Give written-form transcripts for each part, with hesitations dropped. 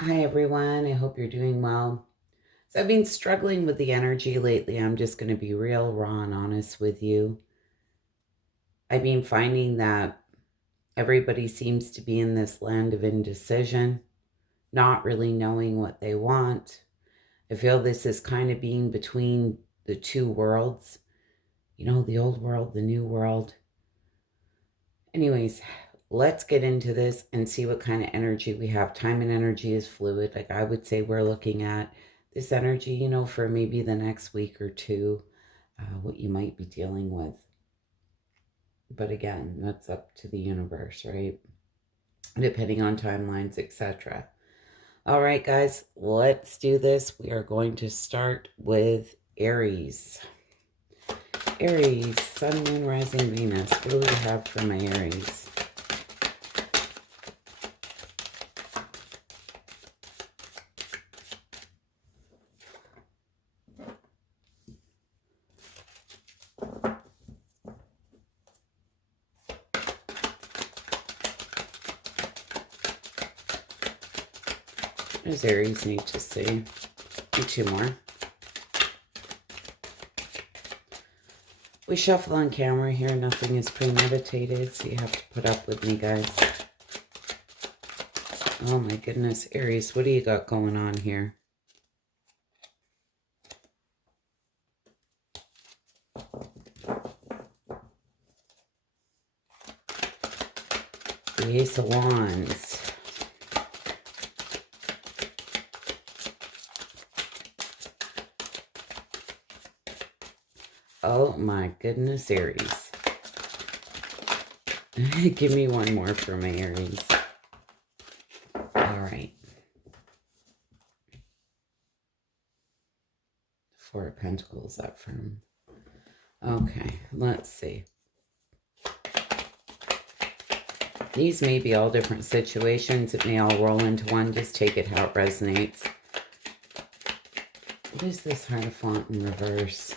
Hi, everyone. I hope you're doing well. So, I've been struggling with the energy lately. I'm just going to be real, raw, and honest with you. I've been finding that everybody seems to be in this land of indecision, not really knowing what they want. I feel this is kind of being between the two worlds, the old world, the new world. Anyways, let's get into this and see what kind of energy we have. Time and energy is fluid. Like I would say, we're looking at this energy, for maybe the next week or two, what you might be dealing with. But again, that's up to the universe, right? Depending on timelines, etc. All right, guys, let's do this. We are going to start with Aries. Aries, Sun, Moon, Rising, Venus. What do we have for my Aries? What does Aries need to see? Two more. We shuffle on camera here. Nothing is premeditated, so you have to put up with me, guys. Oh my goodness. Aries, what do you got going on here? The Ace of Wands. Oh my goodness, Aries. Give me one more for my Aries. All right. Four of Pentacles up from. Okay, let's see. These may be all different situations. It may all roll into one. Just take it how it resonates. What is this Hierophant in reverse?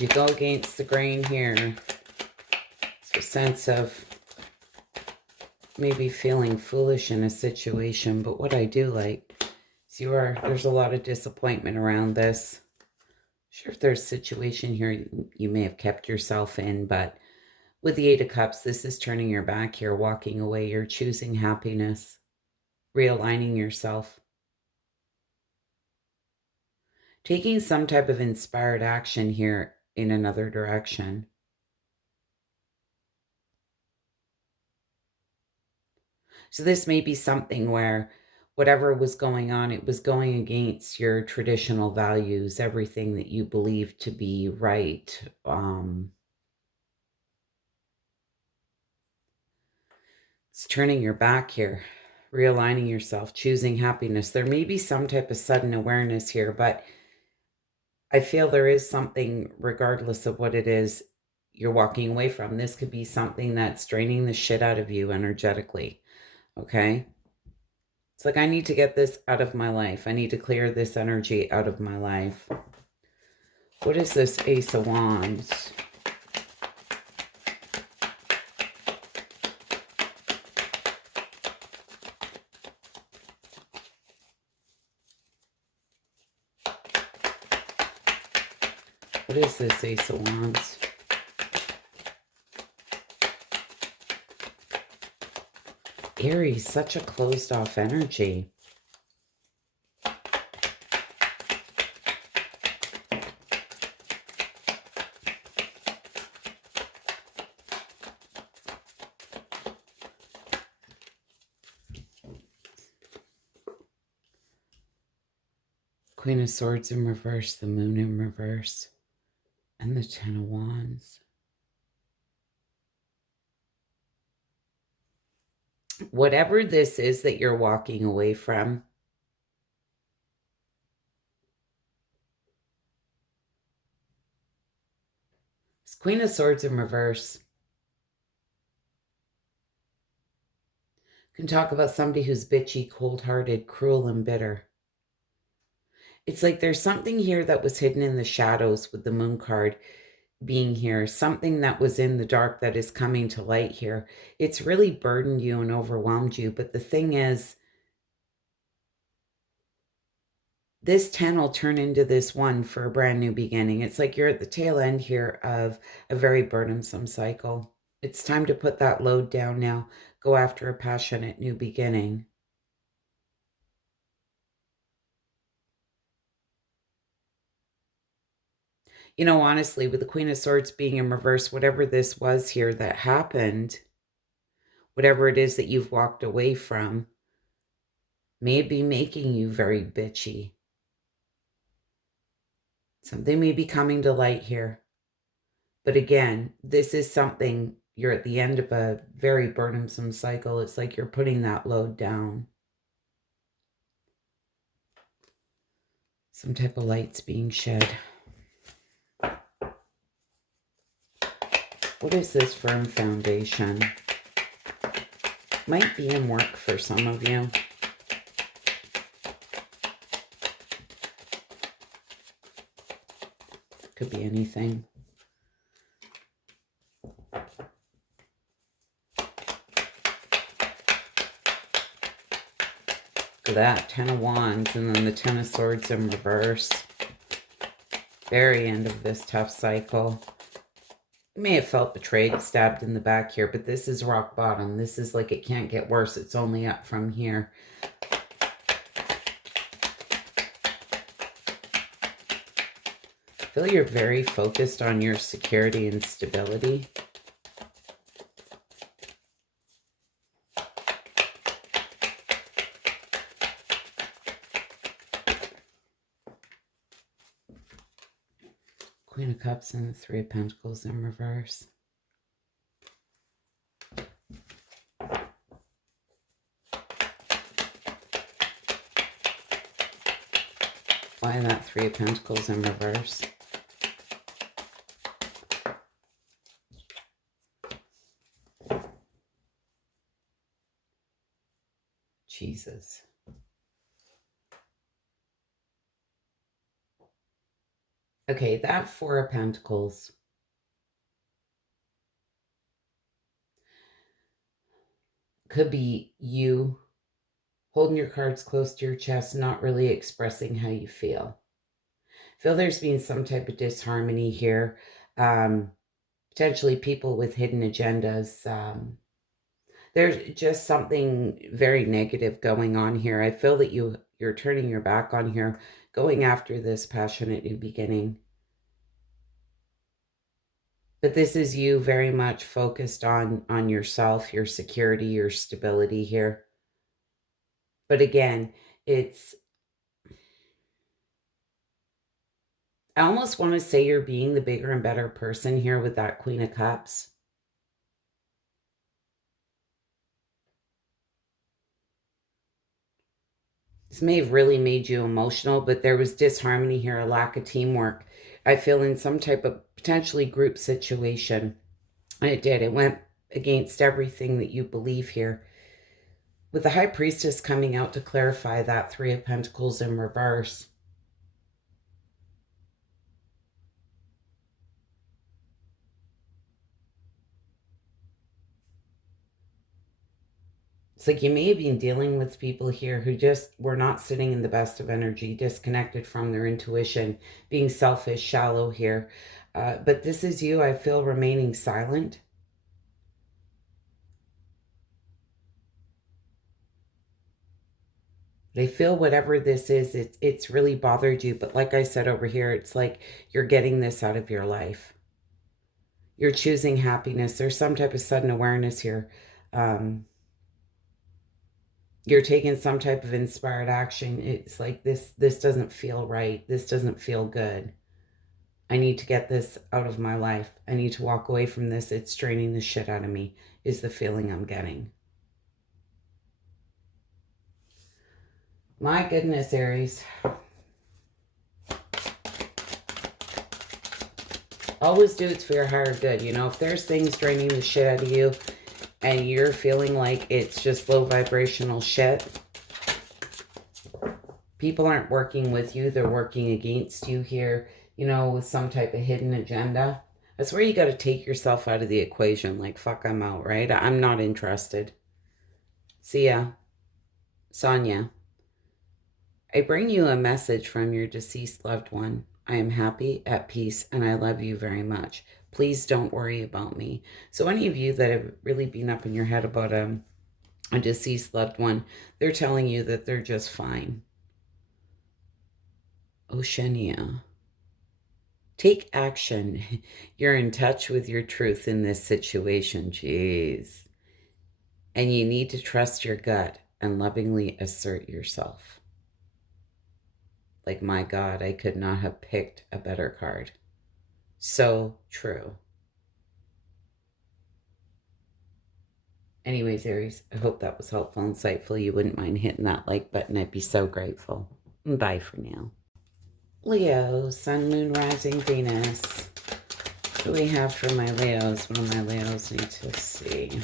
You go against the grain here. It's a sense of maybe feeling foolish in a situation, but what I do like is there's a lot of disappointment around this. Sure, if there's a situation here you may have kept yourself in, but with the Eight of Cups, this is turning your back here, walking away. You're choosing happiness, realigning yourself, taking some type of inspired action here in another direction. So this may be something where whatever was going on, it was going against your traditional values, everything that you believe to be right. It's turning your back here, realigning yourself, choosing happiness. There may be some type of sudden awareness here, but I feel there is something, regardless of what it is you're walking away from. This could be something that's draining the shit out of you energetically. Okay. It's like, I need to get this out of my life. I need to clear this energy out of my life. What is this Ace of Wands? What is this Ace of Wands? Aries, such a closed off energy. Queen of Swords in reverse, the Moon in reverse, and the Ten of Wands. Whatever this is that you're walking away from, Queen of Swords in reverse. Can talk about somebody who's bitchy, cold-hearted, cruel, and bitter. It's like there's something here that was hidden in the shadows with the Moon card being here, something that was in the dark that is coming to light here. It's really burdened you and overwhelmed you. But the thing is, this 10 will turn into this 1 for a brand new beginning. It's like you're at the tail end here of a very burdensome cycle. It's time to put that load down now. Go after a passionate new beginning. You know, honestly, with the Queen of Swords being in reverse, whatever this was here that happened, whatever it is that you've walked away from, may be making you very bitchy. Something may be coming to light here. But again, this is something, you're at the end of a very burdensome cycle. It's like you're putting that load down. Some type of light's being shed. What is this firm foundation? Might be in work for some of you. Could be anything. Look at that, 10 of Wands, and then the 10 of Swords in reverse. Very end of this tough cycle. You may have felt betrayed, stabbed in the back here, but this is rock bottom. This is like it can't get worse. It's only up from here. I feel you're very focused on your security and stability. Queen of Cups and the 3 of Pentacles in reverse. Why that 3 of Pentacles in reverse? Jesus. Okay, that 4 of Pentacles. Could be you holding your cards close to your chest, not really expressing how you feel. I feel there's been some type of disharmony here. Potentially people with hidden agendas. There's just something very negative going on here. I feel that you're turning your back on here, going after this passionate new beginning. But this is you very much focused on yourself, your security, your stability here. But again, I almost want to say you're being the bigger and better person here with that Queen of Cups. This may have really made you emotional, but there was disharmony here, a lack of teamwork. I feel in some type of potentially group situation. And it did. It went against everything that you believe here. With the High Priestess coming out to clarify that 3 of Pentacles in reverse. It's like you may have been dealing with people here who just were not sitting in the best of energy, disconnected from their intuition, being selfish, shallow here. But this is you, I feel, remaining silent. They feel whatever this is, it's really bothered you. But like I said over here, it's like you're getting this out of your life. You're choosing happiness. There's some type of sudden awareness here. You're taking some type of inspired action. It's like this doesn't feel right. This doesn't feel good. I need to get this out of my life. I need to walk away from this. It's draining the shit out of me, is the feeling I'm getting. My goodness, Aries. Always do it for your higher good. You know, if there's things draining the shit out of you and you're feeling like it's just low vibrational shit, people aren't working with you. They're working against you here, you know, with some type of hidden agenda. That's where you got to take yourself out of the equation. Like, fuck, I'm out, right? I'm not interested. See ya. Sonia. I bring you a message from your deceased loved one. I am happy, at peace, and I love you very much. Please don't worry about me. So any of you that have really been up in your head about a deceased loved one, they're telling you that they're just fine. Oceania. Take action. You're in touch with your truth in this situation. Jeez. And you need to trust your gut and lovingly assert yourself. Like, my God, I could not have picked a better card. So true. Anyways, Aries, I hope that was helpful and insightful. You wouldn't mind hitting that like button. I'd be so grateful. Bye for now. Leo, Sun, Moon, Rising, Venus. What do we have for my Leos? What do my Leos need to see?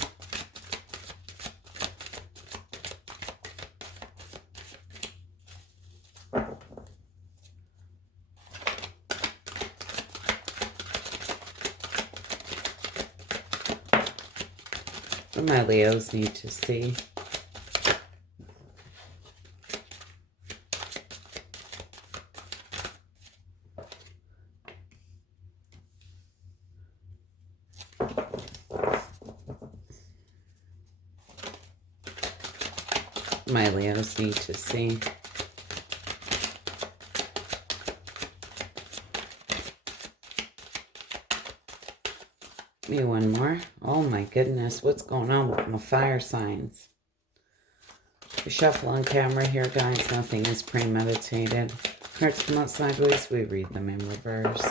What do my Leos need to see? My Leos need to see. Give me one more. Oh my goodness, what's going on with my fire signs? We shuffle on camera here, guys. Nothing is premeditated. Cards come out sideways. We read them in reverse.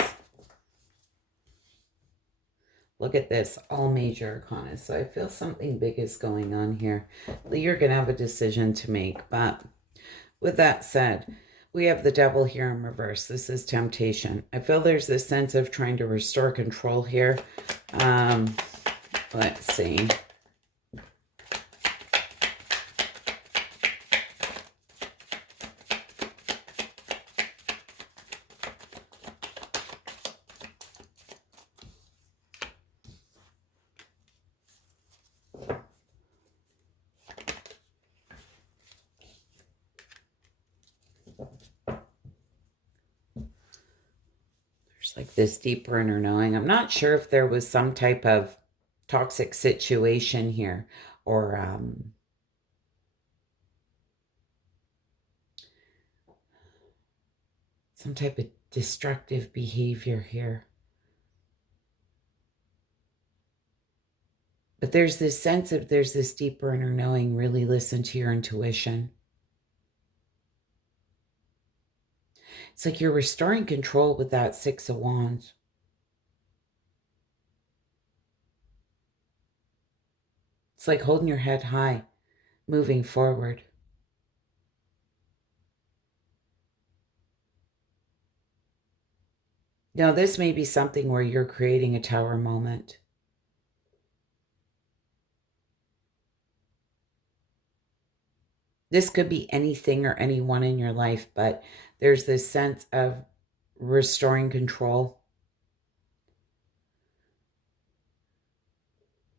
Look at this, all major arcana. So I feel something big is going on here. You're going to have a decision to make. But with that said, we have the devil here in reverse. This is temptation. I feel there's this sense of trying to restore control here. Let's see. Like this deeper inner knowing. I'm not sure if there was some type of toxic situation here or some type of destructive behavior here. But there's this sense of there's this deeper inner knowing. Really listen to your intuition. It's like you're restoring control with that Six of Wands. It's like holding your head high, moving forward. Now, this may be something where you're creating a tower moment. This could be anything or anyone in your life, but there's this sense of restoring control.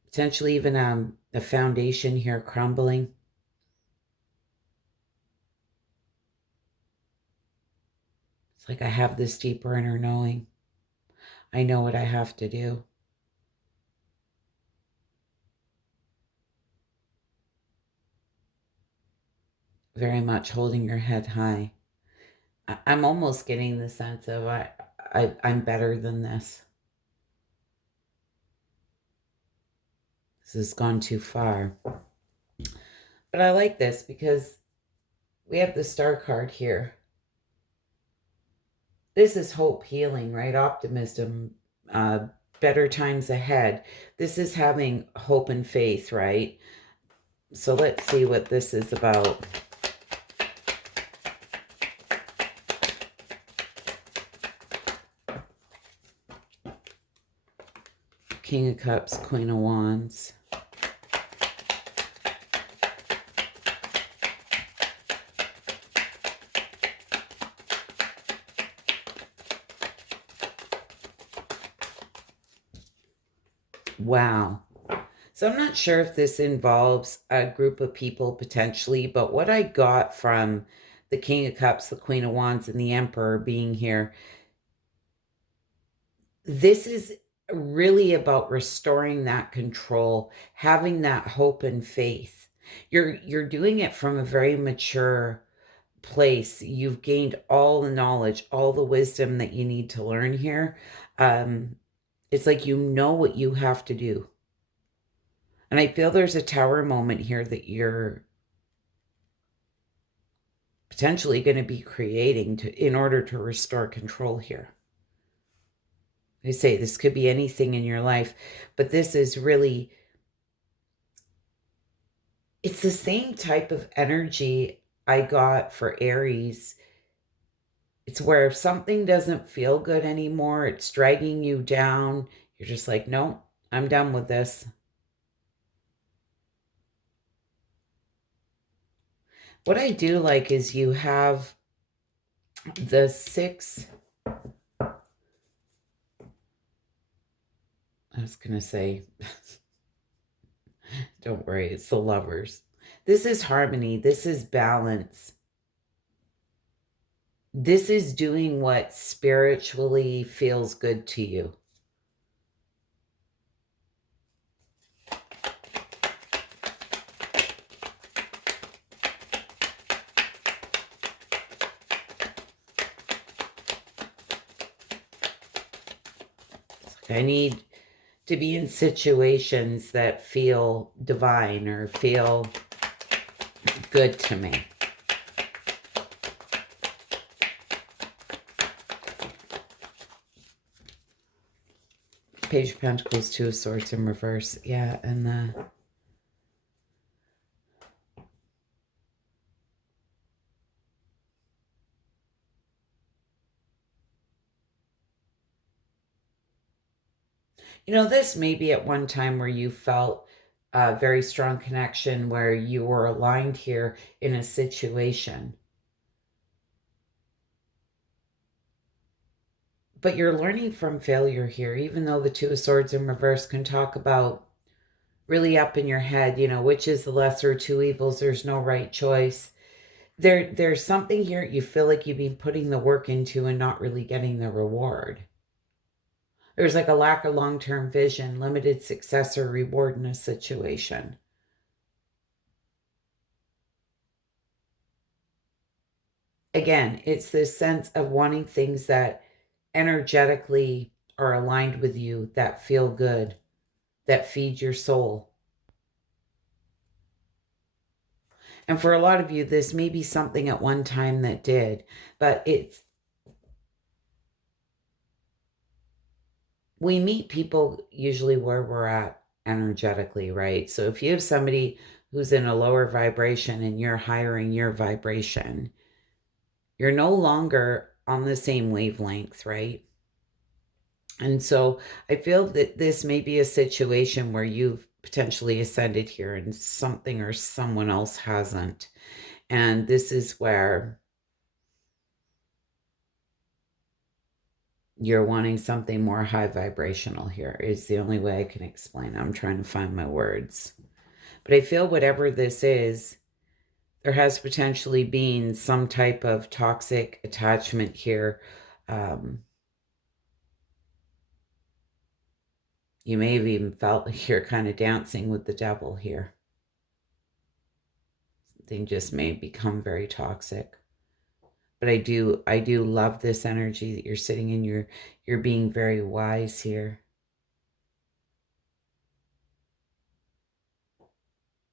Potentially even the foundation here crumbling. It's like I have this deeper inner knowing. I know what I have to do. Very much holding your head high. I'm almost getting the sense of I'm better than this. This has gone too far. But I like this because we have the Star card here. This is hope, healing, right? Optimism, better times ahead. This is having hope and faith, right? So let's see what this is about. King of Cups, Queen of Wands. Wow. So I'm not sure if this involves a group of people potentially, but what I got from the King of Cups, the Queen of Wands, and the Emperor being here, this is really about restoring that control, having that hope and faith. You're doing it from a very mature place. You've gained all the knowledge, all the wisdom that you need to learn here. It's like you know what you have to do. And I feel there's a tower moment here that you're potentially going to be creating in order to restore control here. I say this could be anything in your life, but this is really, it's the same type of energy I got for Aries. It's where if something doesn't feel good anymore, it's dragging you down. You're just like, no, I'm done with this. What I do like is you have the 6. I was going to say, don't worry, it's the Lovers. This is harmony. This is balance. This is doing what spiritually feels good to you. I need to be in situations that feel divine or feel good to me. Page of Pentacles, 2 of Swords in reverse. Yeah, and this may be at one time where you felt a very strong connection, where you were aligned here in a situation. But you're learning from failure here, even though the 2 of Swords in reverse can talk about really up in your head, which is the lesser of 2 evils. There's no right choice. There's something here you feel like you've been putting the work into and not really getting the reward. There's like a lack of long-term vision, limited success or reward in a situation. Again, it's this sense of wanting things that energetically are aligned with you, that feel good, that feed your soul. And for a lot of you, this may be something at one time that did, but we meet people usually where we're at energetically, right? So if you have somebody who's in a lower vibration and you're higher in your vibration, you're no longer on the same wavelength, right? And so I feel that this may be a situation where you've potentially ascended here and something or someone else hasn't. And this is where you're wanting something more high vibrational here, is the only way I can explain. I'm trying to find my words. But I feel whatever this is, there has potentially been some type of toxic attachment here. You may have even felt like you're kind of dancing with the devil here. Something just may become very toxic. But I do love this energy that you're sitting in. You're being very wise here.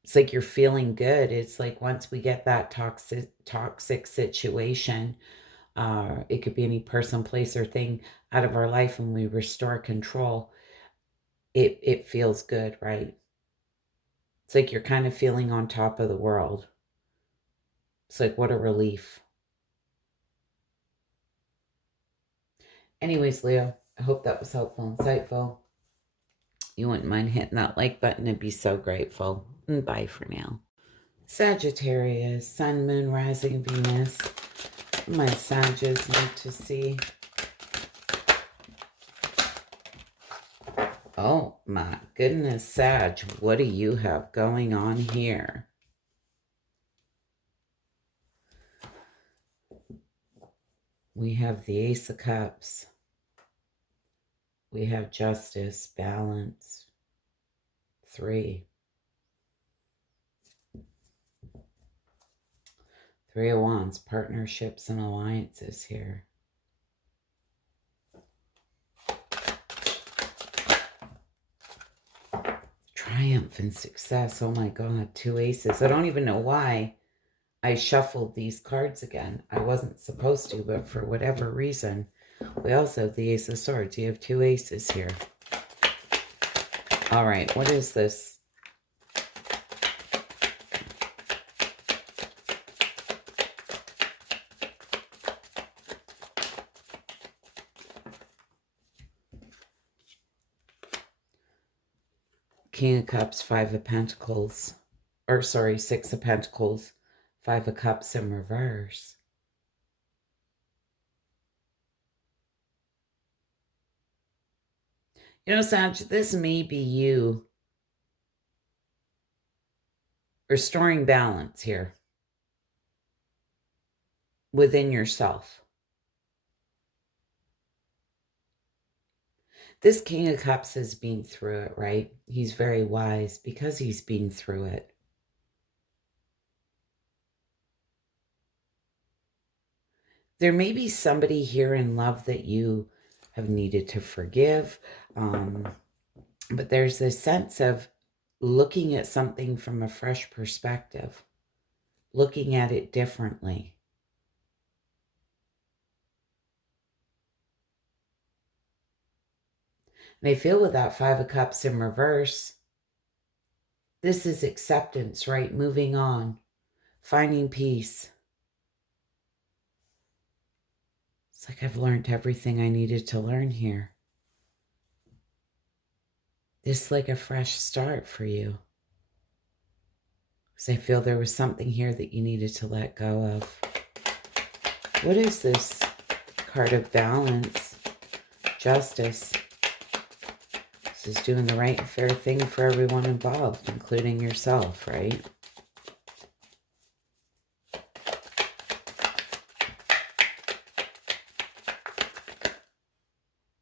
It's like you're feeling good. It's like once we get that toxic situation, it could be any person, place, or thing out of our life, and we restore control, it feels good, right? It's like you're kind of feeling on top of the world. It's like, what a relief. Anyways, Leo, I hope that was helpful, insightful. you wouldn't mind hitting that like button, I'd be so grateful. And bye for now. Sagittarius, Sun, Moon, Rising, Venus. My Sagittarius need to see. Oh my goodness, Sag, what do you have going on here? We have the Ace of Cups. We have Justice, Balance. 3. 3 of Wands, partnerships and alliances here. Triumph and success. Oh my God, 2 aces. I don't even know why I shuffled these cards again. I wasn't supposed to, but for whatever reason, we also have the Ace of Swords. You have 2 aces here. All right, what is this? King of Cups, 5 of Pentacles. Or sorry, 6 of Pentacles, 5 of Cups in reverse. You know, Sag, this may be you restoring balance here within yourself. This King of Cups has been through it, right? He's very wise because he's been through it. There may be somebody here in love that you have needed to forgive, but there's this sense of looking at something from a fresh perspective, looking at it differently. And I feel with that 5 of Cups in reverse, this is acceptance, right? Moving on, finding peace. It's like I've learned everything I needed to learn here. This is like a fresh start for you. Because I feel there was something here that you needed to let go of. What is this card of balance? Justice. This is doing the right and fair thing for everyone involved, including yourself, right?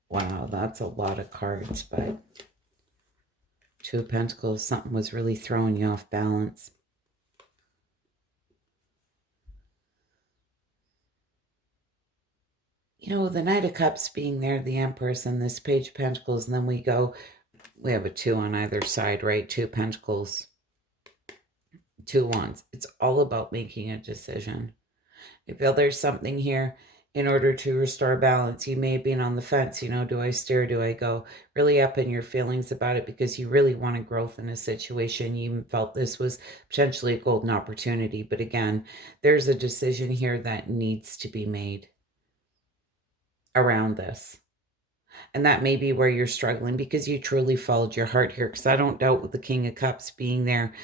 Wow, that's a lot of cards, but 2 of Pentacles, something was really throwing you off balance. You know, the Knight of Cups being there, the Empress, and this Page of Pentacles, and then we have a 2 on either side, right? 2 Pentacles, 2 Wands. It's all about making a decision. I feel there's something here in order to restore balance. You may have been on the fence, you know, do I stay or do I go? Really up in your feelings about it because you really wanted growth in a situation. You felt this was potentially a golden opportunity. But again, there's a decision here that needs to be made around this. And that may be where you're struggling because you truly followed your heart here. Because I don't doubt with the King of Cups being there,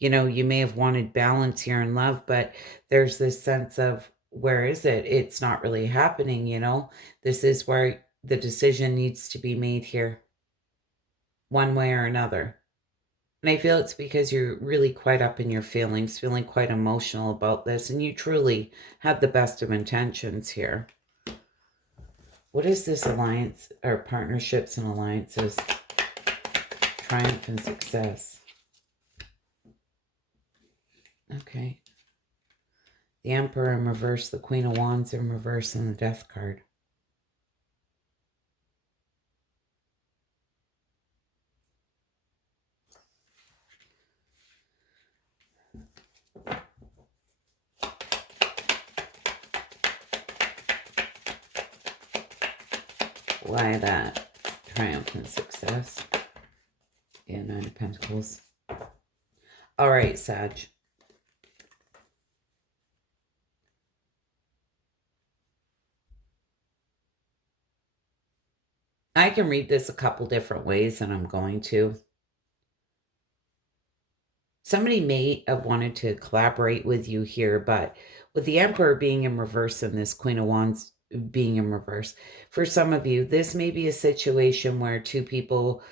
you know, you may have wanted balance here in love, but there's this sense of, where is it? It's not really happening, you know? This is where the decision needs to be made here, one way or another. And I feel it's because you're really quite up in your feelings, feeling quite emotional about this, and you truly had the best of intentions here. What is this alliance or partnerships and alliances? Triumph and success. Okay. The Emperor in reverse, the Queen of Wands in reverse, and the Death card. Why that? Triumph and success. Yeah, 9 of Pentacles. All right, Sag. I can read this a couple different ways, and I'm going to. Somebody may have wanted to collaborate with you here, but with the Emperor being in reverse and this Queen of Wands being in reverse, for some of you, this may be a situation where two people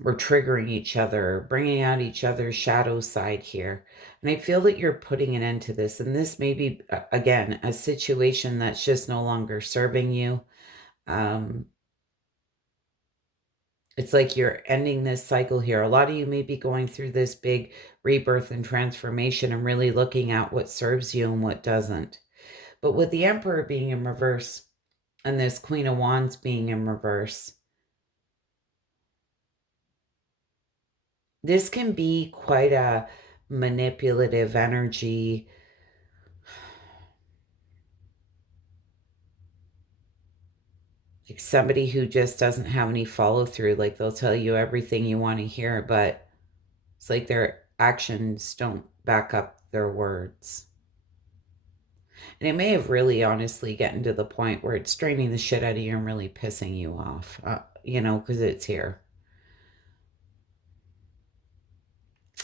were triggering each other, bringing out each other's shadow side here. And I feel that you're putting an end to this. And this may be, again, a situation that's just no longer serving you. Um, It's like you're ending this cycle here. A lot of you may be going through this big rebirth and transformation and really looking at what serves you and what doesn't. But with the Emperor being in reverse and this Queen of Wands being in reverse, this can be quite a manipulative energy. Like somebody who just doesn't have any follow through. Like they'll tell you everything you want to hear, but it's like their actions don't back up their words. And it may have really honestly gotten to the point where it's straining the shit out of you and really pissing you off, because it's here.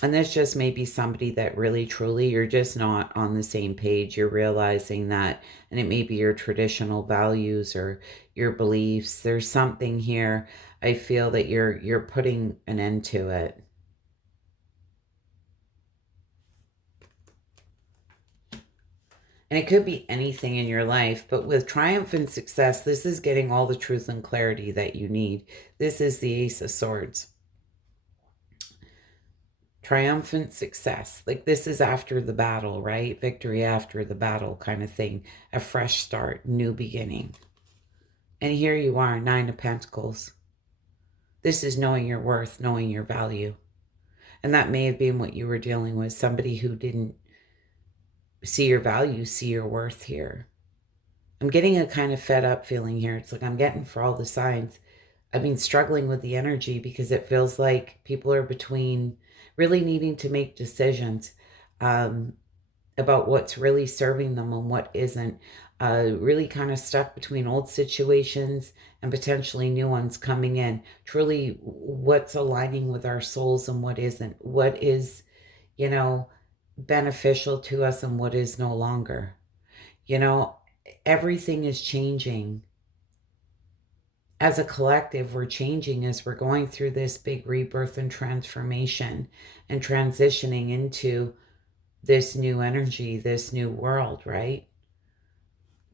And this just may be somebody that really, truly, you're just not on the same page. You're realizing that, and it may be your traditional values or your beliefs. There's something here. I feel that you're putting an end to it. And it could be anything in your life, but with triumph and success, this is getting all the truth and clarity that you need. This is the Ace of Swords. Triumphant success. Like this is after the battle, right? Victory after the battle kind of thing. A fresh start, new beginning. And here you are, Nine of Pentacles. This is knowing your worth, knowing your value. And that may have been what you were dealing with. Somebody who didn't see your value, see your worth here. I'm getting a kind of fed up feeling here. It's like I'm getting for all the signs. I've been struggling with the energy because it feels like people are between really needing to make decisions about what's really serving them and what isn't. Really kind of stuck between old situations and potentially new ones coming in. Truly, what's aligning with our souls and what isn't. What is, beneficial to us and what is no longer. Everything is changing. As a collective, we're changing as we're going through this big rebirth and transformation and transitioning into this new energy, this new world, right?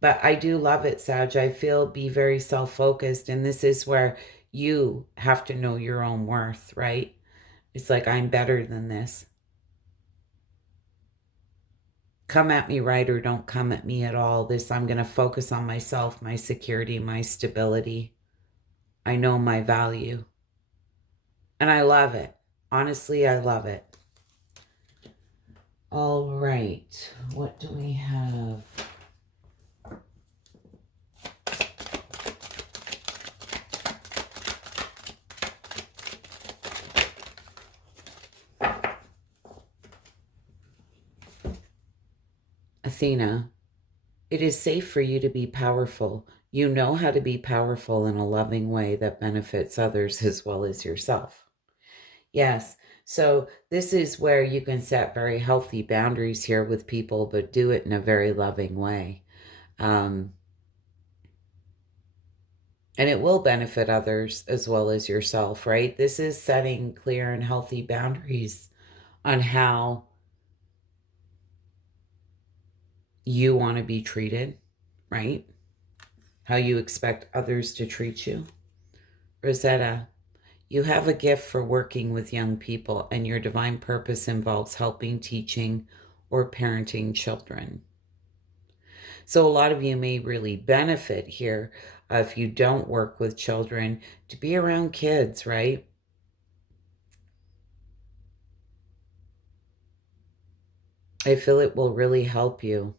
But I do love it, Sag. I feel be very self-focused, and this is where you have to know your own worth, right? It's like, I'm better than this. Come at me right or don't come at me at all. I'm going to focus on myself, my security, my stability. I know my value. And I love it. Honestly, I love it. All right. What do we have? Athena, it is safe for you to be powerful. You know how to be powerful in a loving way that benefits others as well as yourself. Yes. So this is where you can set very healthy boundaries here with people, but do it in a very loving way. And it will benefit others as well as yourself, right? This is setting clear and healthy boundaries on how you want to be treated, right? How you expect others to treat you. Rosetta, you have a gift for working with young people, and your divine purpose involves helping, teaching, or parenting children. So a lot of you may really benefit here if you don't work with children to be around kids, right? I feel it will really help you.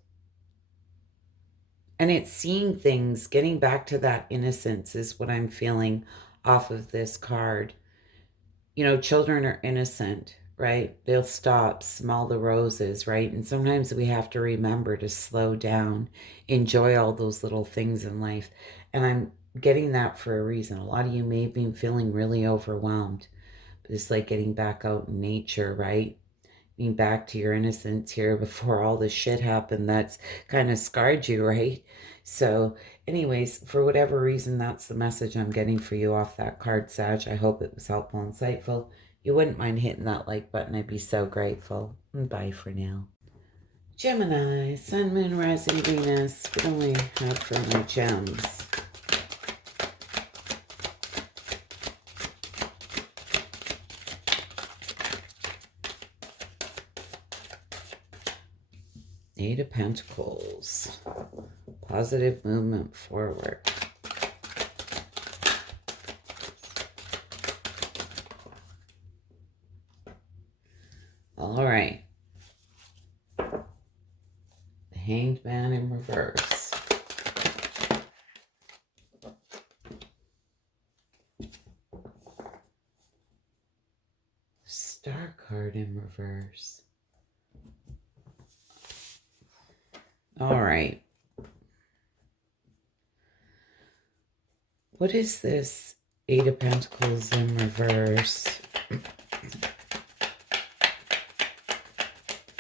And it's seeing things, getting back to that innocence is what I'm feeling off of this card. Children are innocent, right? They'll stop, smell the roses, right? And sometimes we have to remember to slow down, enjoy all those little things in life. And getting that for a reason. A lot of you may have been feeling really overwhelmed. But it's like getting back out in nature, right? Being back to your innocence here before all this shit happened that's kind of scarred you, right? So anyways, for whatever reason, that's the message I'm getting for you off that card, Sag. I hope it was helpful and insightful. You wouldn't mind hitting that like button. I'd be so grateful. And bye for now. Gemini, Sun, Moon, Rising, Venus. What do I have for my gems? Eight of Pentacles. Positive movement forward. All right. The Hanged Man in reverse. Star card in reverse. All right. What is this Eight of Pentacles in reverse?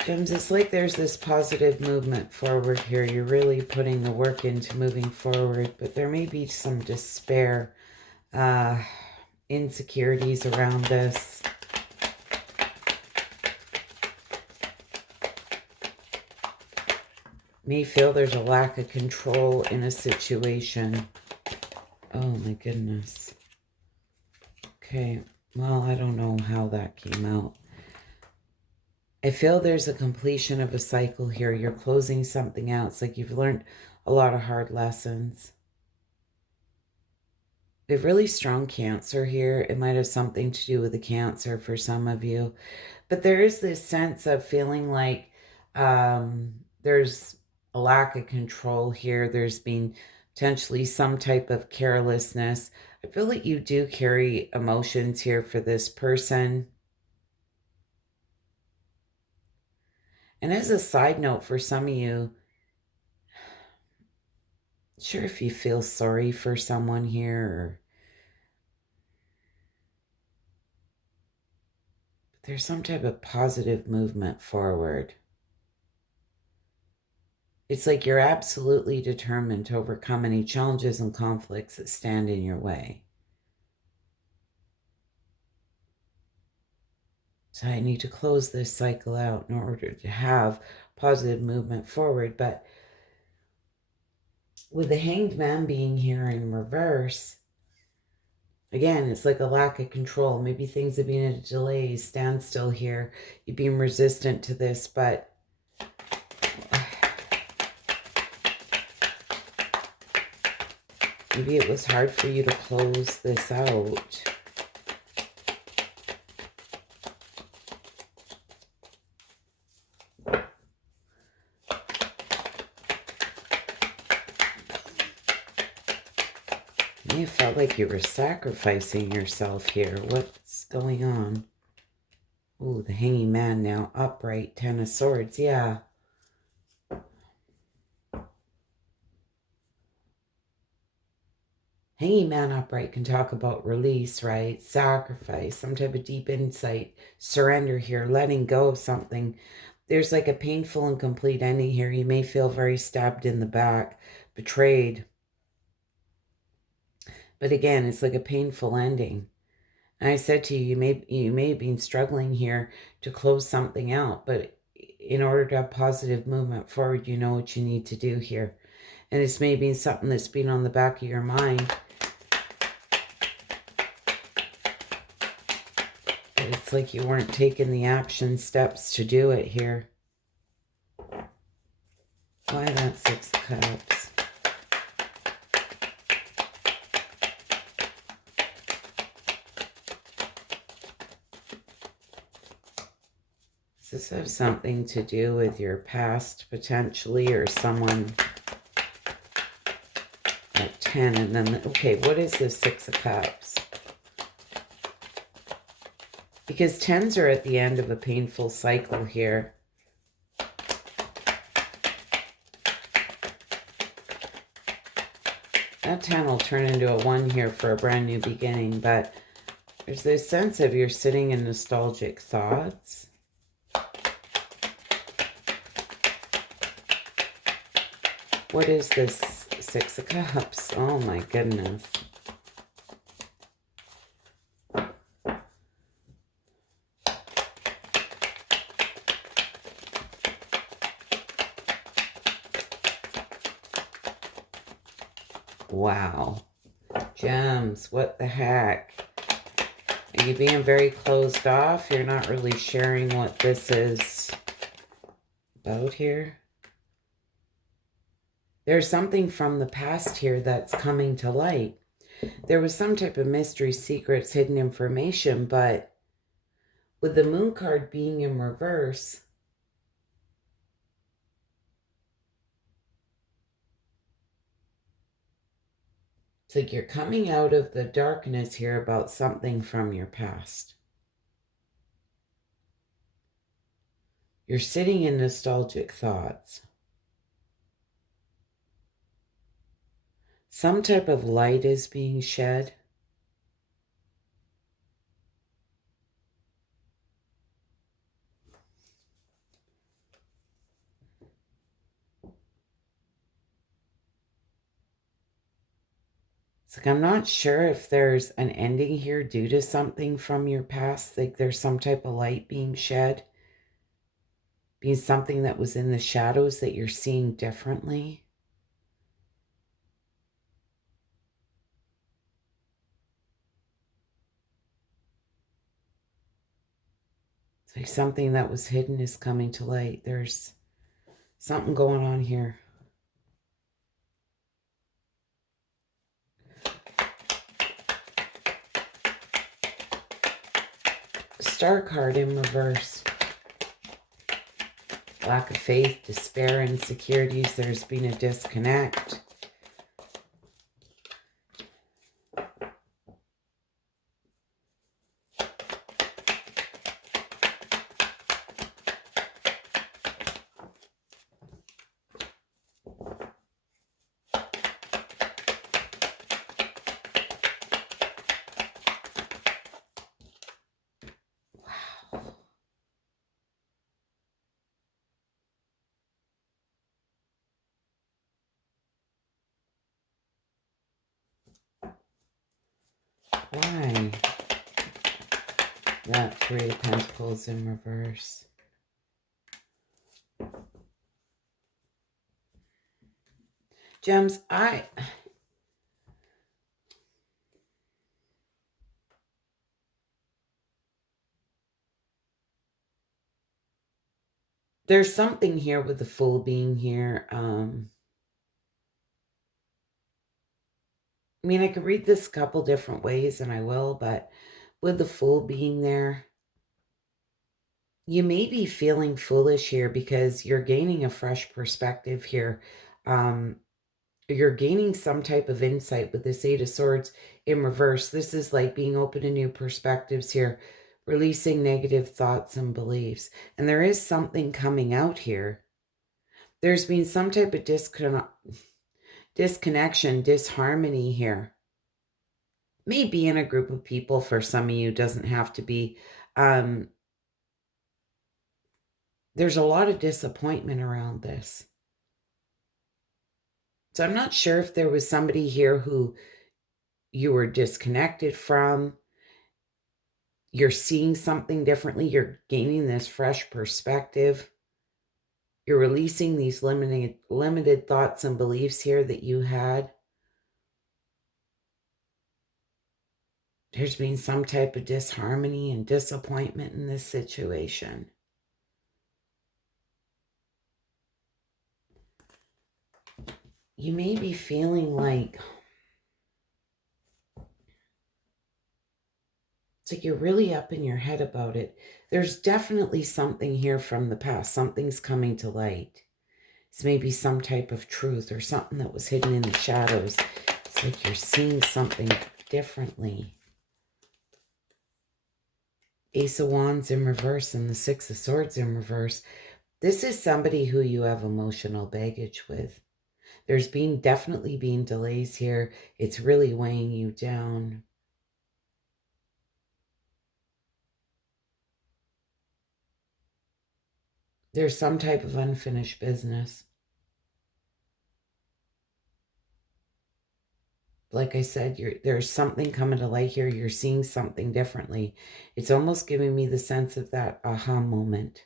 Gems, it's like there's this positive movement forward here. You're really putting the work into moving forward, but there may be some despair, insecurities around this. May feel there's a lack of control in a situation. Oh my goodness. Okay, well, I don't know how that came out. I feel there's a completion of a cycle here. You're closing something out. It's like you've learned a lot of hard lessons. We have really strong Cancer here. It might have something to do with the Cancer for some of you. But there is this sense of feeling like there's a lack of control here. There's been potentially some type of carelessness. I feel like you do carry emotions here for this person. And as a side note for some of you, sure if you feel sorry for someone here, or there's some type of positive movement forward. It's like you're absolutely determined to overcome any challenges and conflicts that stand in your way. So I need to close this cycle out in order to have positive movement forward. But with the Hanged Man being here in reverse, again, it's like a lack of control. Maybe things have been at a delay, standstill here. You've been resistant to this, but maybe it was hard for you to close this out. You felt like you were sacrificing yourself here. What's going on? Ooh, the Hanging Man now upright. Ten of Swords. Yeah. Hanging Man upright can talk about release, right? Sacrifice, some type of deep insight, surrender here, letting go of something. There's like a painful and complete ending here. You may feel very stabbed in the back, betrayed. But again, it's like a painful ending. And I said to you, you may have been struggling here to close something out, but in order to have positive movement forward, you know what you need to do here. And it's maybe something that's been on the back of your mind. But it's like you weren't taking the action steps to do it here. Why that Six of Cups? Does this have something to do with your past, potentially, or someone at 10? And then, okay, what is this Six of Cups? Because 10s are at the end of a painful cycle here. That 10 will turn into a 1 here for a brand new beginning, but there's this sense of you're sitting in nostalgic thoughts. What is this 6 of Cups? Oh my goodness. Wow. Gems, what the heck? Are you being very closed off? You're not really sharing what this is about here? There's something from the past here that's coming to light. There was some type of mystery, secrets, hidden information, but with the Moon card being in reverse, it's like you're coming out of the darkness here about something from your past. You're sitting in nostalgic thoughts. Some type of light is being shed. It's like, I'm not sure if there's an ending here due to something from your past. Like there's some type of light being shed. Being something that was in the shadows that you're seeing differently. It's like something that was hidden is coming to light. There's something going on here. Star card in reverse. Lack of faith, despair, insecurities. There's been a disconnect. Why? That 3 of Pentacles in reverse. Gems, there's something here with the Fool being here. I mean, I could read this a couple different ways, and I will, but with the Fool being there, you may be feeling foolish here because you're gaining a fresh perspective here. You're gaining some type of insight with this 8 of Swords in reverse. This is like being open to new perspectives here, releasing negative thoughts and beliefs. And there is something coming out here. There's been some type of disconnection, disharmony here. Maybe in a group of people for some of you, doesn't have to be. There's a lot of disappointment around this. So I'm not sure if there was somebody here who you were disconnected from. You're seeing something differently. You're gaining this fresh perspective. You're releasing these limited thoughts and beliefs here that you had. There's been some type of disharmony and disappointment in this situation. You may be feeling like it's like you're really up in your head about it. There's definitely something here from the past. Something's coming to light. It's maybe some type of truth or something that was hidden in the shadows. It's like you're seeing something differently. Ace of Wands in reverse and the 6 of Swords in reverse. This is somebody who you have emotional baggage with. There's definitely being delays here. It's really weighing you down. There's some type of unfinished business. Like I said, there's something coming to light here. You're seeing something differently. It's almost giving me the sense of that aha moment.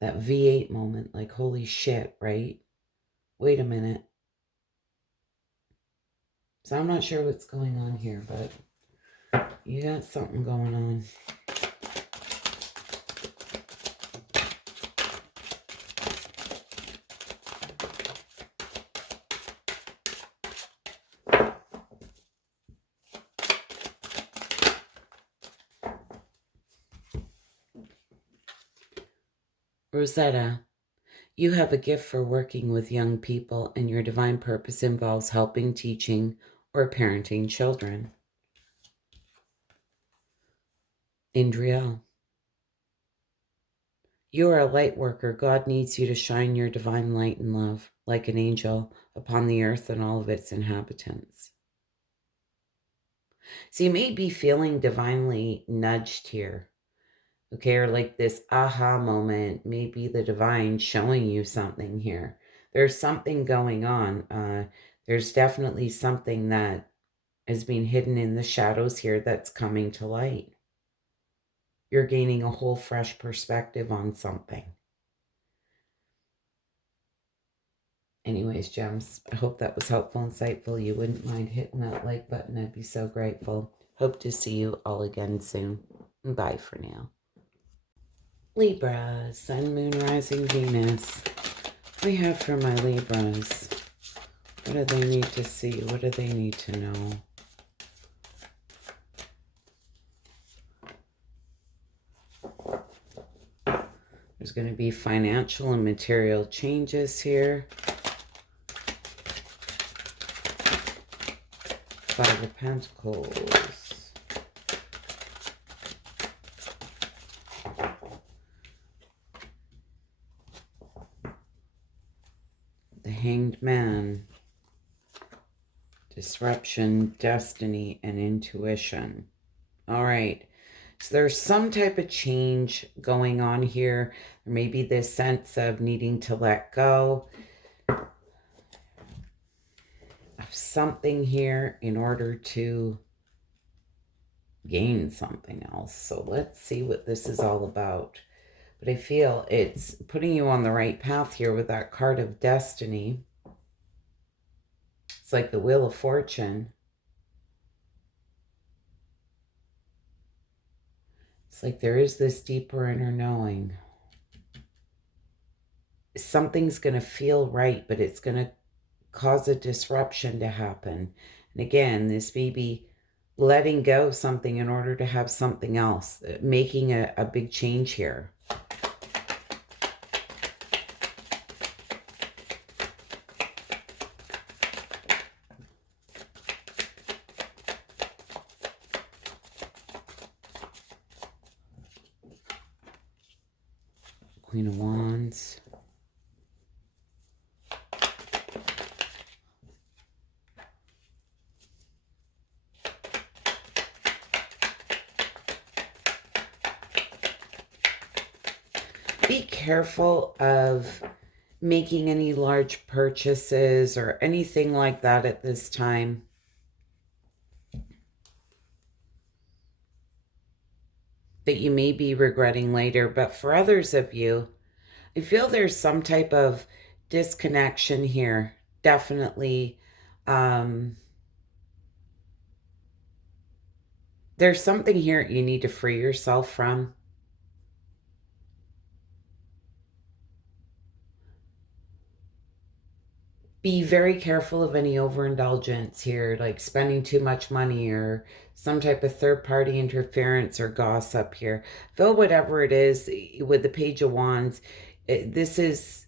That V8 moment, like, holy shit, right? Wait a minute. So I'm not sure what's going on here, but you got something going on. Rosetta, you have a gift for working with young people, and your divine purpose involves helping, teaching, or parenting children. Indriel, you are a light worker. God needs you to shine your divine light and love like an angel upon the earth and all of its inhabitants. So you may be feeling divinely nudged here. Okay, or like this aha moment, maybe the divine showing you something here. There's something going on. There's definitely something that is being hidden in the shadows here that's coming to light. You're gaining a whole fresh perspective on something. Anyways, gems, I hope that was helpful, insightful. You wouldn't mind hitting that like button. I'd be so grateful. Hope to see you all again soon. Bye for now. Libra, Sun, Moon, Rising, Venus. What do we have for my Libras? What do they need to see? What do they need to know? There's going to be financial and material changes here. Five of Pentacles. The Hanged Man. Disruption, destiny, and intuition. All right. So there's some type of change going on here. There may be this sense of needing to let go of something here in order to gain something else. So let's see what this is all about. But I feel it's putting you on the right path here with that card of destiny. It's like the Wheel of Fortune. It's like there is this deeper inner knowing. Something's going to feel right, but it's going to cause a disruption to happen. And again, this may be letting go of something in order to have something else, making a big change here. Queen of Wands. Be careful of making any large purchases or anything like that at this time. That you may be regretting later. But for others of you, I feel there's some type of disconnection here. Definitely. There's something here you need to free yourself from. Be very careful of any overindulgence here, like spending too much money or some type of third-party interference or gossip here. Feel whatever it is with the Page of Wands, this is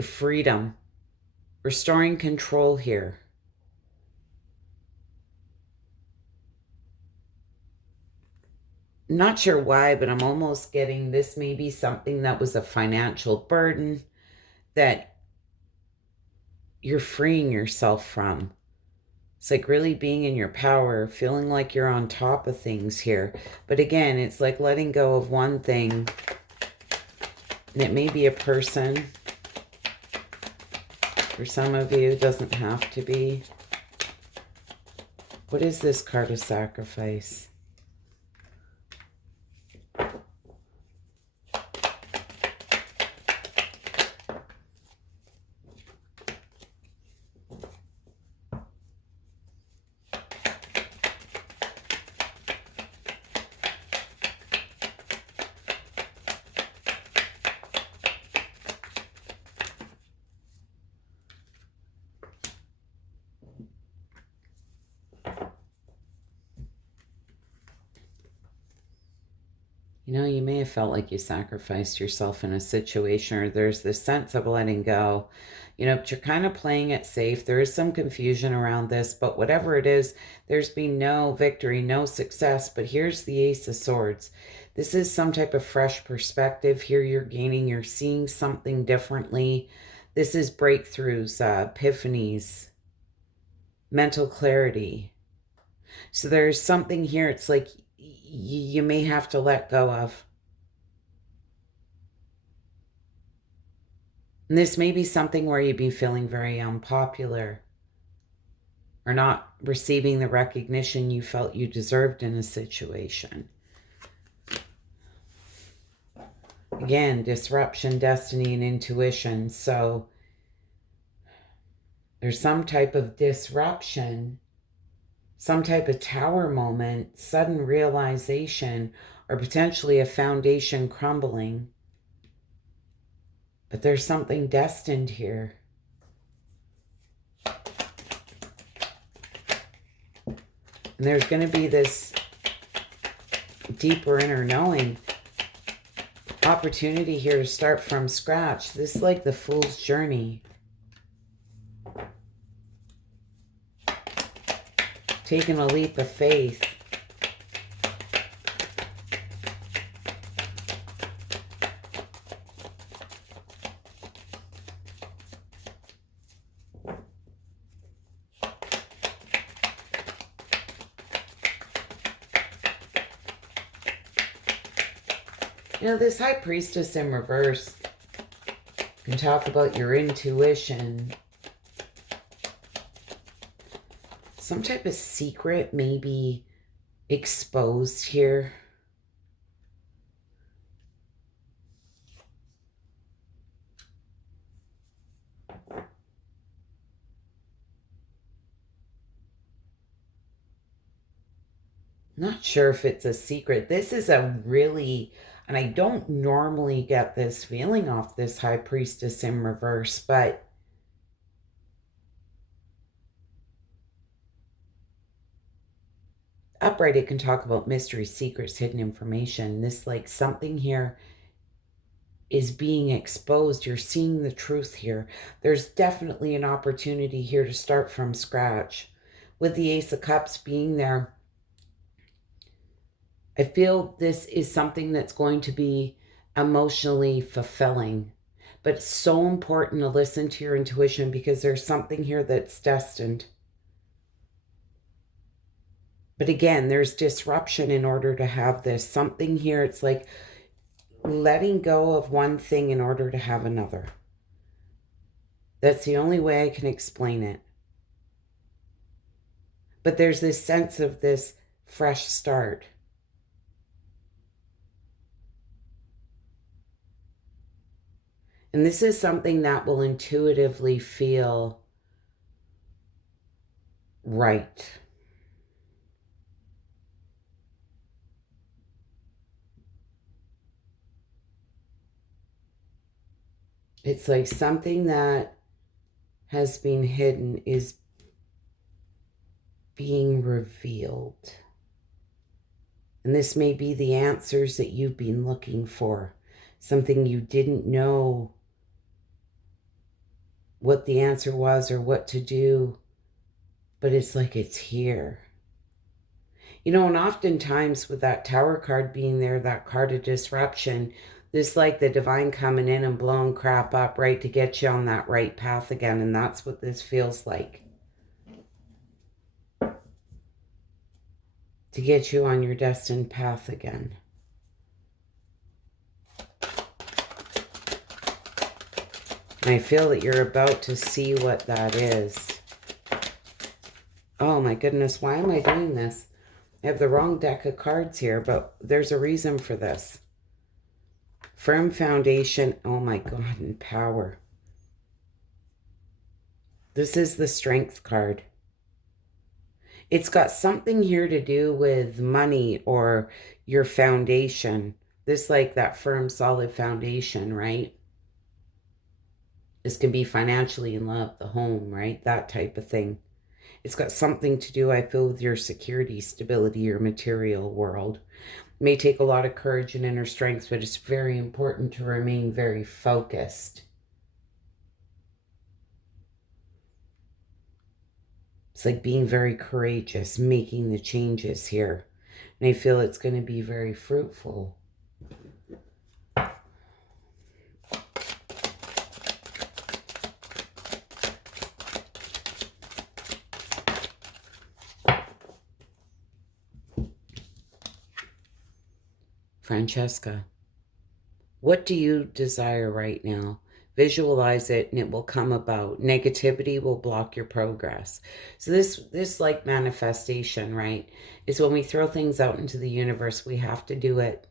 freedom, restoring control here. Not sure why, but I'm almost getting this may be something that was a financial burden that you're freeing yourself from. It's like really being in your power, feeling like you're on top of things here. But again, it's like letting go of one thing. And it may be a person. For some of you, it doesn't have to be. What is this card of sacrifice? You know, you may have felt like you sacrificed yourself in a situation, or there's this sense of letting go, you know, but you're kind of playing it safe. There is some confusion around this, but whatever it is, there's been no victory, no success. But here's the Ace of Swords. This is some type of fresh perspective here you're gaining. You're seeing something differently. This is breakthroughs, epiphanies, mental clarity. So there's something here. It's like you may have to let go of. And this may be something where you'd be feeling very unpopular or not receiving the recognition you felt you deserved in a situation. Again, disruption, destiny, and intuition. So there's some type of disruption, some type of tower moment, sudden realization, or potentially a foundation crumbling. But there's something destined here. And there's going to be this deeper inner knowing, opportunity here to start from scratch. This is like the Fool's Journey. Taking a leap of faith. You know, this High Priestess in reverse can talk about your intuition. Some type of secret may be exposed here. Not sure if it's a secret. This is a really, and I don't normally get this feeling off this High Priestess in reverse, but upright, it can talk about mystery, secrets, hidden information. This, like, something here is being exposed. You're seeing the truth here. There's definitely an opportunity here to start from scratch. With the Ace of Cups being there, I feel this is something that's going to be emotionally fulfilling. But it's so important to listen to your intuition because there's something here that's destined. But again, there's disruption in order to have this. Something here, it's like letting go of one thing in order to have another. That's the only way I can explain it. But there's this sense of this fresh start. And this is something that will intuitively feel right. It's like something that has been hidden is being revealed. And this may be the answers that you've been looking for. Something you didn't know what the answer was or what to do, but it's like it's here. You know, and oftentimes with that Tower card being there, that card of disruption, This like the divine coming in and blowing crap up, right, to get you on that right path again. And that's what this feels like. To get you on your destined path again. And I feel that you're about to see what that is. Oh my goodness, why am I doing this? I have the wrong deck of cards here, but there's a reason for this. Firm foundation. Oh my God, and power. This is the Strength card. It's got something here to do with money or your foundation. This like that firm, solid foundation, right? This can be financially in love, the home, right? That type of thing. It's got something to do, I feel, with your security, stability, your material world. It may take a lot of courage and inner strength, but it's very important to remain very focused. It's like being very courageous, making the changes here. And I feel it's going to be very fruitful. Francesca, what do you desire right now? Visualize it and it will come about. Negativity will block your progress. So this like manifestation, right, is when we throw things out into the universe, we have to do it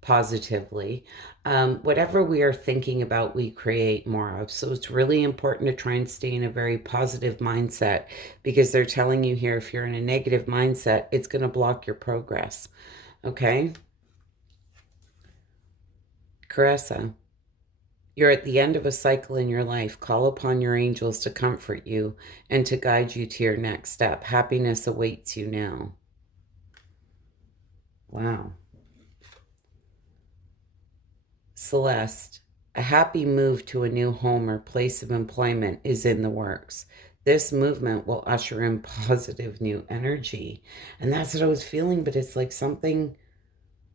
positively. Whatever we are thinking about, we create more of. So it's really important to try and stay in a very positive mindset, because they're telling you here, if you're in a negative mindset, it's going to block your progress. Okay? Caressa, you're at the end of a cycle in your life. Call upon your angels to comfort you and to guide you to your next step. Happiness awaits you now. Wow. Celeste, a happy move to a new home or place of employment is in the works. This movement will usher in positive new energy. And that's what I was feeling, but it's like something,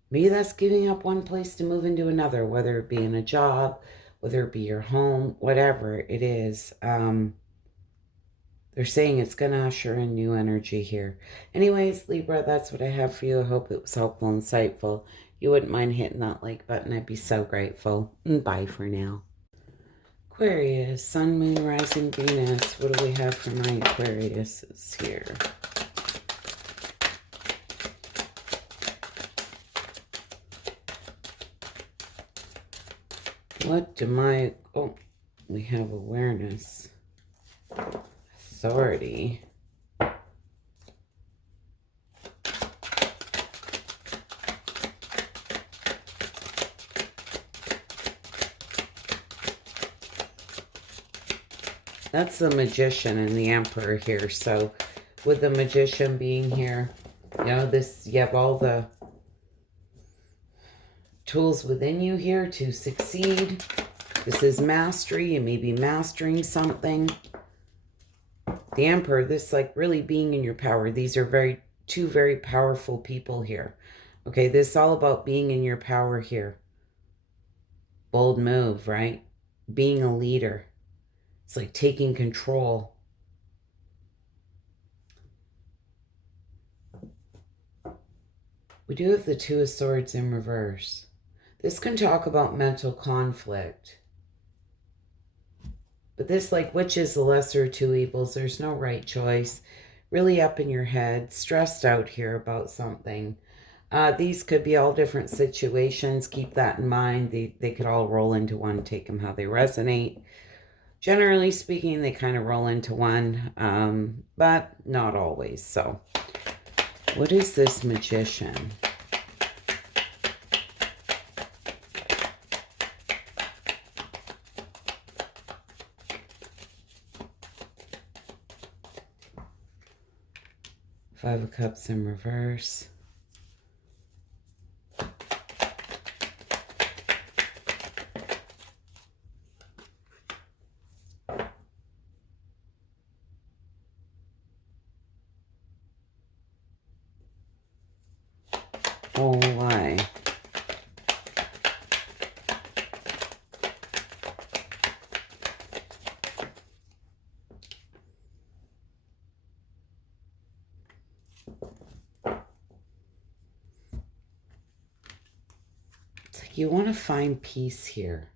maybe that's giving up one place to move into another, whether it be in a job, whether it be your home, whatever it is. They're saying it's going to usher in new energy here. Anyways, Libra, that's what I have for you. I hope it was helpful and insightful. You wouldn't mind hitting that like button. I'd be so grateful. And bye for now. Aquarius, Sun, Moon, Rising, Venus. What do we have for my Aquariuses here? What do my... Oh, we have awareness. Authority. That's the Magician and the Emperor here. So with the Magician being here, you know, this, you have all the tools within you here to succeed. This is mastery. You may be mastering something. The Emperor, this like really being in your power. These are two very powerful people here. Okay, this is all about being in your power here. Bold move, right? Being a leader. It's like taking control. We do have the Two of Swords in reverse. This can talk about mental conflict. But this, like, which is the lesser of two evils? There's no right choice. Really up in your head, stressed out here about something. These could be all different situations. Keep that in mind. They could all roll into one. Take them how they resonate. Generally speaking, they kind of roll into one, but not always. So, what is this Magician? Five of Cups in reverse. Oh, why? It's like you want to find peace here.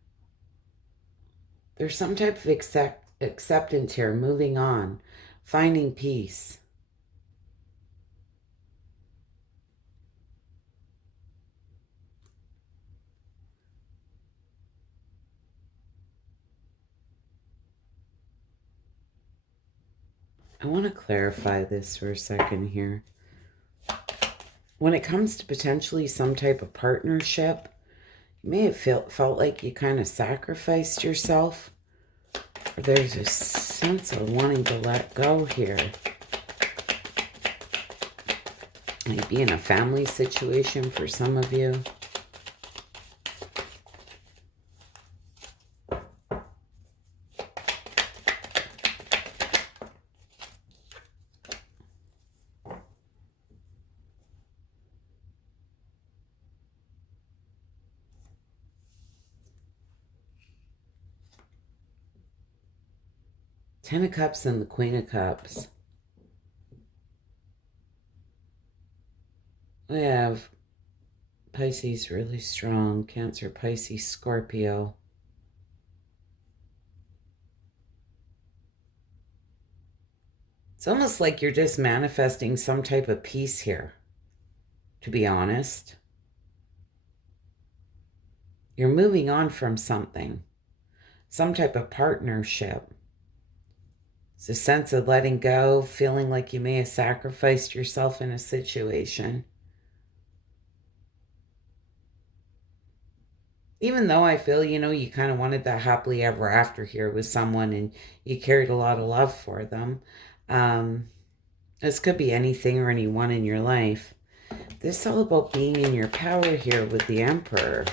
There's some type of acceptance here, moving on, finding peace. I want to clarify this for a second here. When it comes to potentially some type of partnership, you may have felt like you kind of sacrificed yourself. Or there's a sense of wanting to let go here. Might be in a family situation for some of you. Ten of Cups and the Queen of Cups. We have Pisces really strong, Cancer, Pisces, Scorpio. It's almost like you're just manifesting some type of peace here, to be honest. You're moving on from something, some type of partnership. It's a sense of letting go, feeling like you may have sacrificed yourself in a situation. Even though I feel, you kind of wanted that happily ever after here with someone and you carried a lot of love for them. This could be anything or anyone in your life. This is all about being in your power here with the Emperor.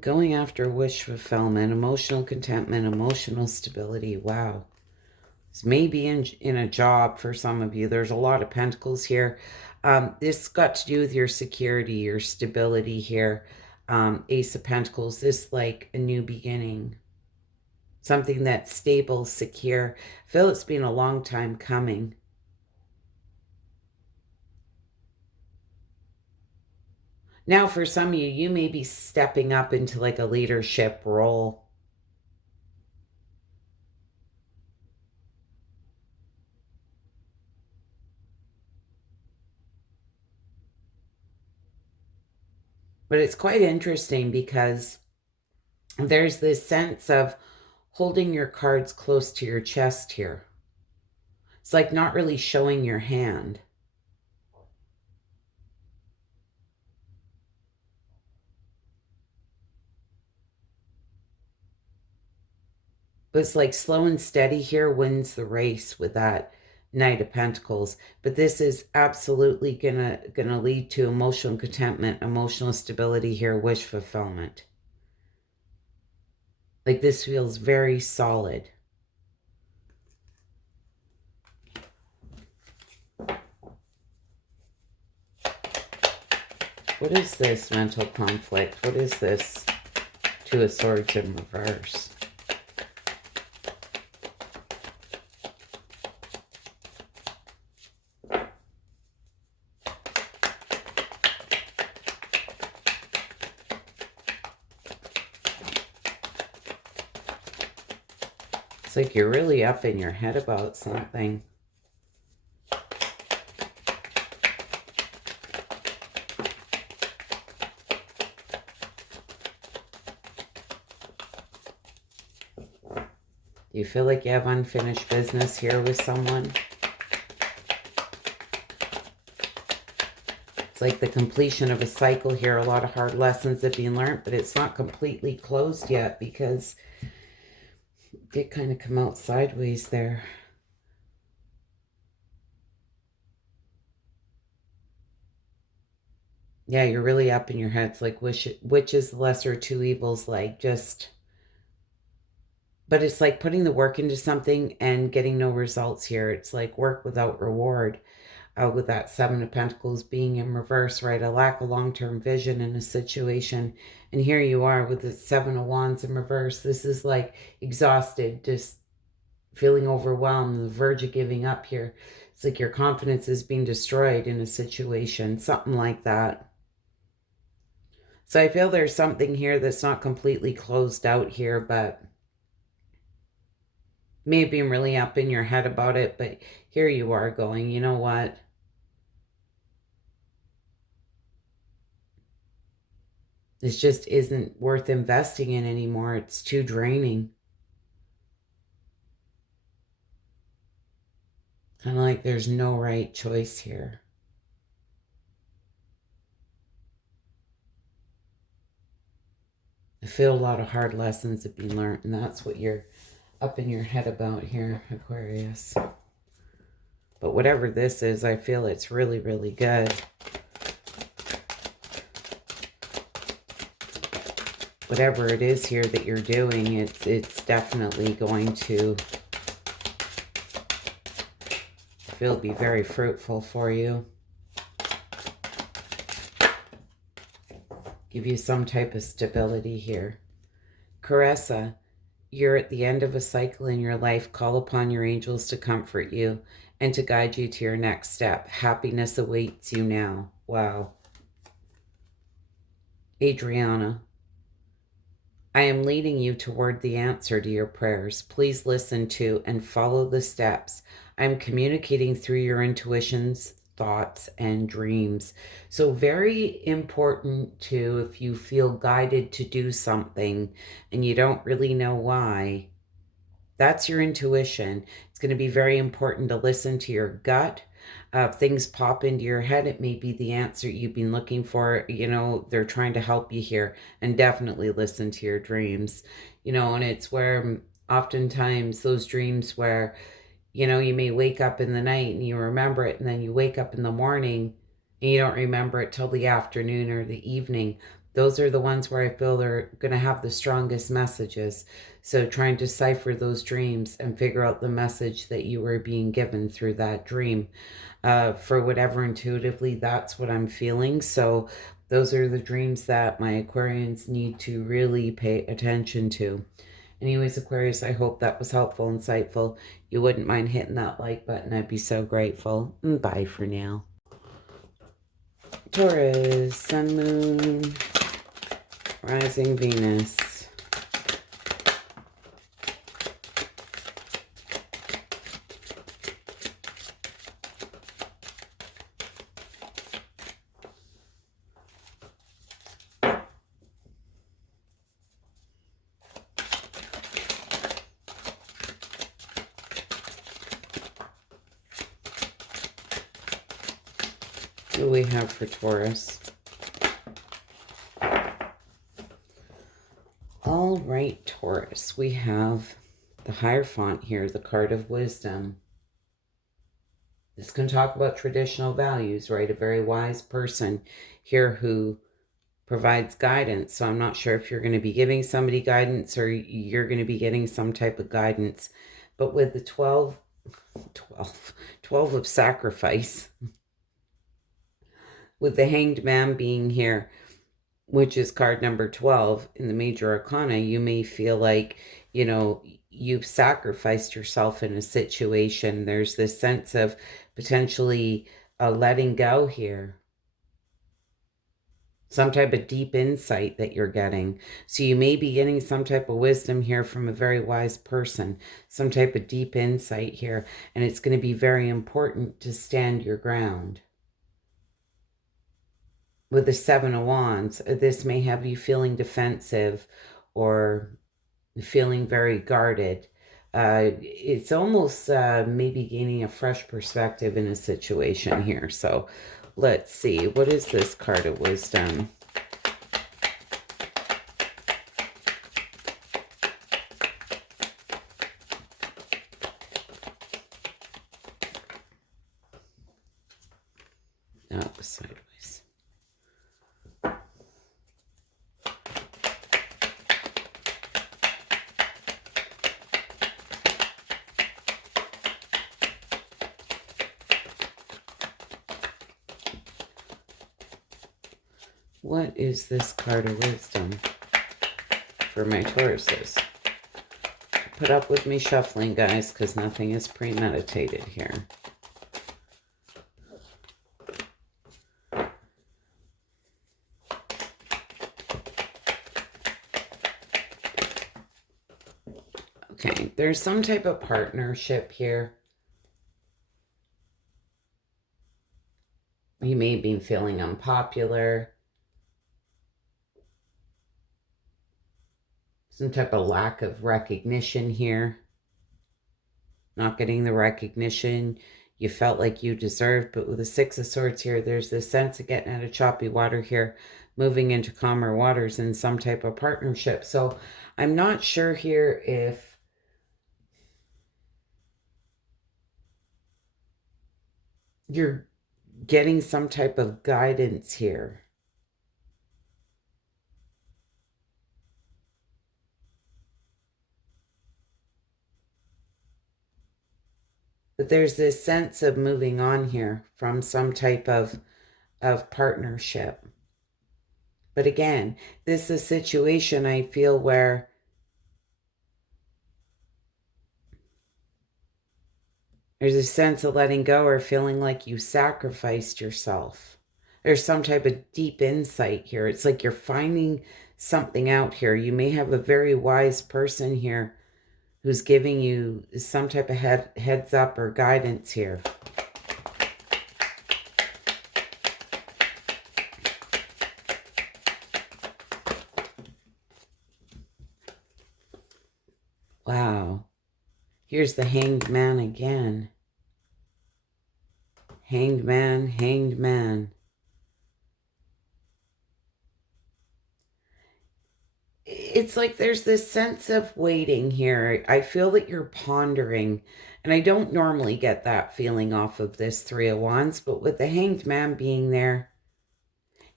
Going after wish fulfillment, emotional contentment, emotional stability. Wow. This may be in a job for some of you. There's a lot of pentacles here. This got to do with your security, your stability here. Ace of Pentacles, this like a new beginning. Something that's stable, secure. I feel it's been a long time coming. Now, for some of you, you may be stepping up into like a leadership role. But it's quite interesting because there's this sense of holding your cards close to your chest here. It's like not really showing your hand. But it's like slow and steady here wins the race with that Knight of Pentacles. But this is absolutely gonna lead to emotional contentment, emotional stability here, wish fulfillment. Like this feels very solid. What is this mental conflict? What is this Two of Swords in reverse? It's like you're really up in your head about something. You feel like you have unfinished business here with someone? It's like the completion of a cycle here. A lot of hard lessons have been learned, but it's not completely closed yet because it did kind of come out sideways there. Yeah, you're really up in your head. It's like which is the lesser of two evils, like just... But it's like putting the work into something and getting no results here. It's like work without reward. with that Seven of Pentacles being in reverse, right? A lack of long-term vision in a situation. And here you are with the Seven of Wands in reverse. This is like exhausted, just feeling overwhelmed, the verge of giving up here. It's like your confidence is being destroyed in a situation, something like that. So I feel there's something here that's not completely closed out here, but maybe being really up in your head about it. But here you are going, you know what? This just isn't worth investing in anymore. It's too draining. Kind of like there's no right choice here. I feel a lot of hard lessons have been learned, and that's what you're up in your head about here, Aquarius. But whatever this is, I feel it's really, really good. Whatever it is here that you're doing, it's definitely going to be very fruitful for you. Give you some type of stability here. Caressa, you're at the end of a cycle in your life. Call upon your angels to comfort you and to guide you to your next step. Happiness awaits you now. Wow. Adriana, I am leading you toward the answer to your prayers. Please listen to and follow the steps. I'm communicating through your intuitions, thoughts, and dreams. So very important to, if you feel guided to do something and you don't really know why, that's your intuition. It's going to be very important to listen to your gut. If things pop into your head, it may be the answer you've been looking for. You know, they're trying to help you here. And definitely listen to your dreams. You know, and it's where oftentimes those dreams where, you know, you may wake up in the night and you remember it, and then you wake up in the morning and you don't remember it till the afternoon or the evening. Those are the ones where I feel they're going to have the strongest messages. So try and decipher those dreams and figure out the message that you were being given through that dream. For whatever intuitively, that's what I'm feeling. So those are the dreams that my Aquarians need to really pay attention to. Anyways, Aquarius, I hope that was helpful, insightful. You wouldn't mind hitting that like button. I'd be so grateful. Bye for now. Taurus, Sun, Moon, Rising, Venus. What do we have for Taurus? All right, Taurus, we have the Hierophant here, the card of wisdom. This can talk about traditional values, right? A very wise person here who provides guidance. So I'm not sure if you're going to be giving somebody guidance or you're going to be getting some type of guidance. But with the 12 of sacrifice, with the Hanged Man being here, which is card number 12 in the Major Arcana, you may feel like, you know, you've sacrificed yourself in a situation. There's this sense of potentially letting go here. Some type of deep insight that you're getting. So you may be getting some type of wisdom here from a very wise person, some type of deep insight here. And it's going to be very important to stand your ground. With the Seven of Wands, this may have you feeling defensive or feeling very guarded. It's almost maybe gaining a fresh perspective in a situation here. So let's see. What is this card of wisdom? Oh, it was sideways. What is this card of wisdom for my Tauruses? Put up with me shuffling, guys, because nothing is premeditated here. Okay, there's some type of partnership here. You may be feeling unpopular. Some type of lack of recognition here. Not getting the recognition you felt like you deserved. But with the Six of Swords here, there's this sense of getting out of choppy water here, moving into calmer waters in some type of partnership. So I'm not sure here if you're getting some type of guidance here. But there's this sense of moving on here from some type of partnership. But again, this is a situation I feel where there's a sense of letting go or feeling like you sacrificed yourself. There's some type of deep insight here. It's like you're finding something out here. You may have a very wise person here who's giving you some type of heads up or guidance here. Wow. Here's the Hanged Man again. Hanged Man, Hanged Man. It's like there's this sense of waiting here. I feel that you're pondering, and I don't normally get that feeling off of this Three of Wands, but with the Hanged Man being there,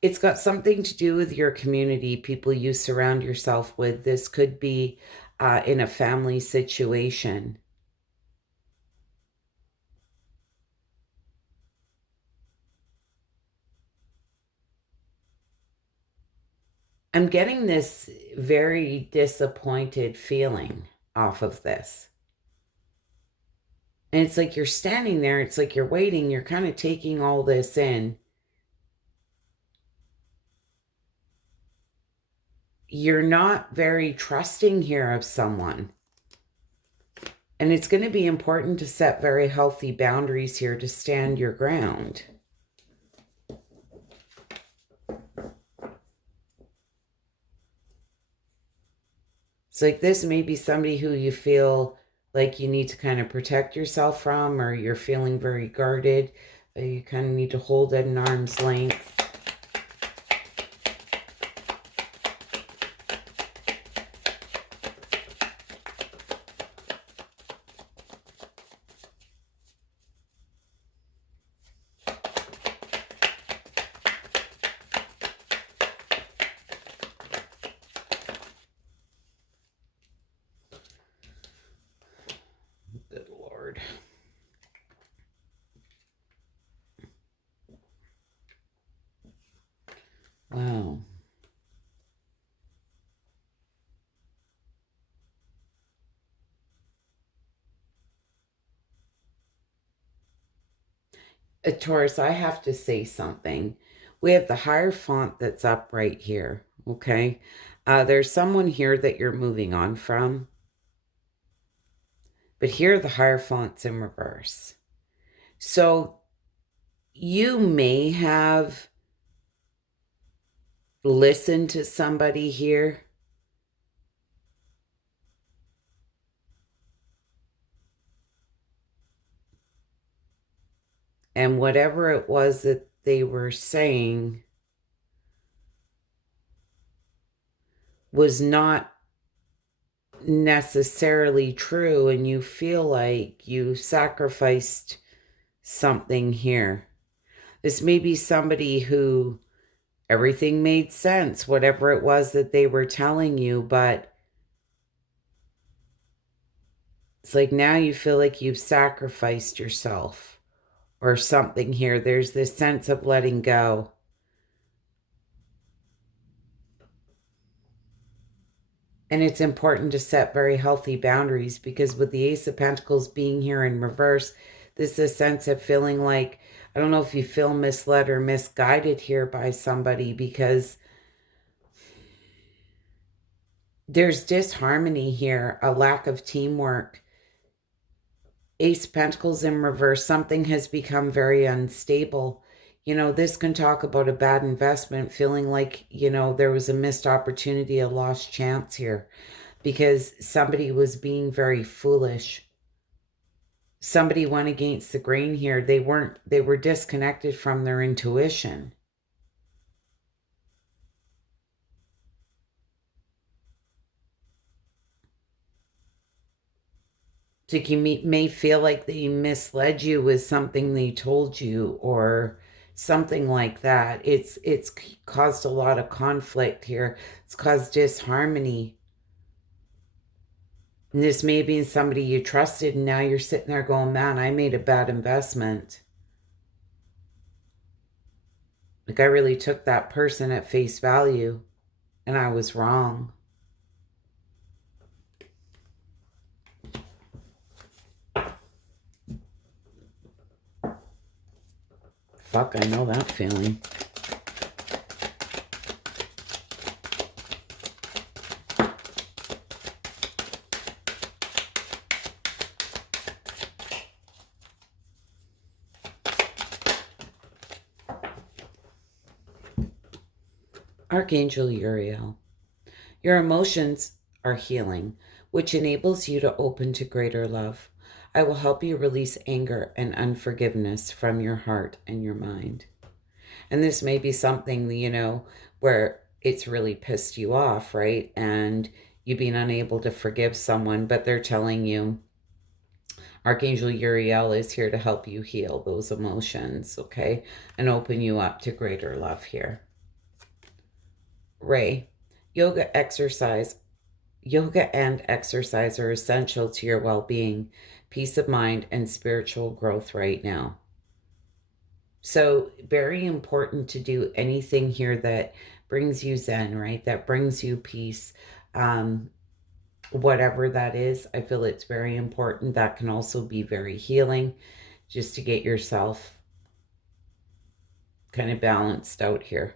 it's got something to do with your community, people you surround yourself with. This could be in a family situation. I'm getting this very disappointed feeling off of this. And it's like you're standing there, it's like you're waiting, you're kind of taking all this in. You're not very trusting here of someone. And it's going to be important to set very healthy boundaries here to stand your ground. It's like this may be somebody who you feel like you need to kind of protect yourself from, or you're feeling very guarded. You kind of need to hold at an arm's length. Good Lord. Wow. Taurus, I have to say something. We have the Hierophant that's up right here, okay? There's someone here that you're moving on from. But here the Hierophant's in reverse. So you may have listened to somebody here. And whatever it was that they were saying was not necessarily true, and you feel like you sacrificed something here. This may be somebody who everything made sense, whatever it was that they were telling you, but it's like now you feel like you've sacrificed yourself or something here. There's this sense of letting go. And it's important to set very healthy boundaries, because with the Ace of Pentacles being here in reverse, this is a sense of feeling like, I don't know if you feel misled or misguided here by somebody, because there's disharmony here, a lack of teamwork. Ace of Pentacles in reverse, something has become very unstable. This can talk about a bad investment, feeling like, there was a missed opportunity, a lost chance here, because somebody was being very foolish. Somebody went against the grain here. They were disconnected from their intuition. So you may feel like they misled you with something they told you, or something like that. It's caused a lot of conflict here. It's caused disharmony. And this may be somebody you trusted, and now you're sitting there going, man, I made a bad investment. Like, I really took that person at face value, and I was wrong. Fuck, I know that feeling. Archangel Uriel, your emotions are healing, which enables you to open to greater love. I will help you release anger and unforgiveness from your heart and your mind. And this may be something, where it's really pissed you off, right? And you've been unable to forgive someone, but they're telling you, Archangel Uriel is here to help you heal those emotions, okay? And open you up to greater love here. Ray, yoga and exercise are essential to your well-being, peace of mind, and spiritual growth right now. So very important to do anything here that brings you zen, right? That brings you peace. Whatever that is, I feel it's very important. That can also be very healing, just to get yourself kind of balanced out here.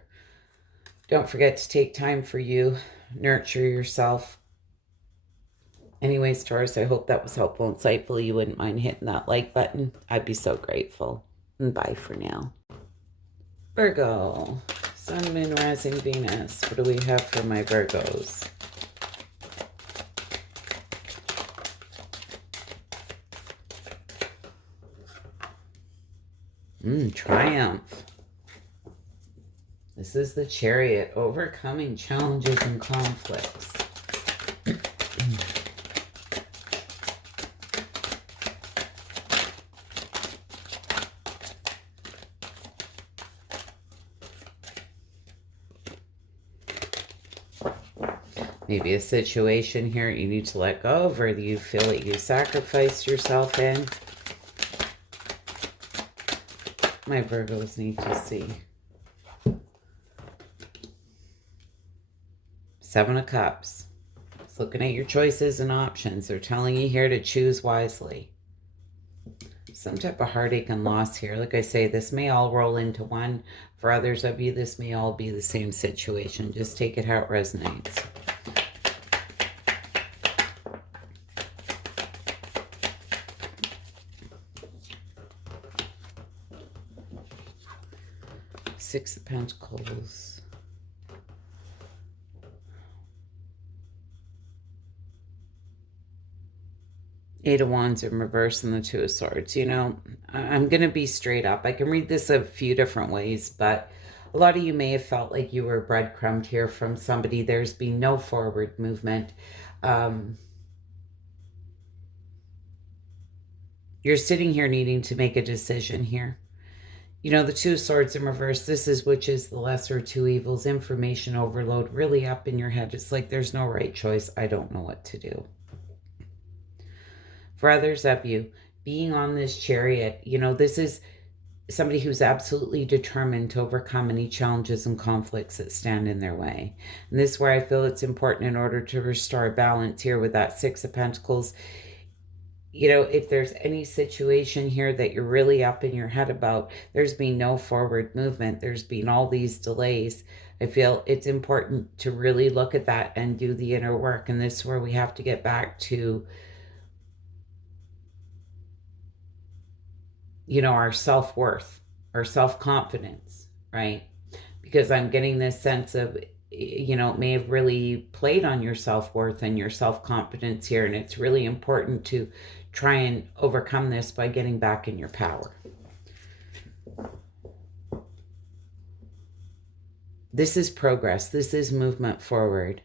Don't forget to take time for you, nurture yourself. Anyways, Taurus, I hope that was helpful and insightful. You wouldn't mind hitting that like button. I'd be so grateful. And bye for now. Virgo, Sun, Moon, Rising, Venus. What do we have for my Virgos? Triumph. This is the Chariot, overcoming challenges and conflicts. Maybe a situation here you need to let go of, or you feel that you sacrificed yourself in. My Virgos need to see. Seven of Cups. It's looking at your choices and options. They're telling you here to choose wisely. Some type of heartache and loss here. Like I say, this may all roll into one. For others of you, this may all be the same situation. Just take it how it resonates. Six of Pentacles. Eight of Wands in reverse and the Two of Swords. I'm going to be straight up. I can read this a few different ways, but a lot of you may have felt like you were breadcrumbed here from somebody. There's been no forward movement. You're sitting here needing to make a decision here. The Two of Swords in reverse, this is which is the lesser of two evils, information overload, really up in your head. It's like there's no right choice. I don't know what to do. For others of you, being on this Chariot, this is somebody who's absolutely determined to overcome any challenges and conflicts that stand in their way. And this is where I feel it's important in order to restore balance here with that Six of Pentacles. You know, if there's any situation here that you're really up in your head about, there's been no forward movement. There's been all these delays. I feel it's important to really look at that and do the inner work. And this is where we have to get back to, you know, our self-worth, our self-confidence, right? Because I'm getting this sense of, you know, it may have really played on your self-worth and your self-confidence here. And it's really important to try and overcome this by getting back in your power. This is progress. This is movement forward.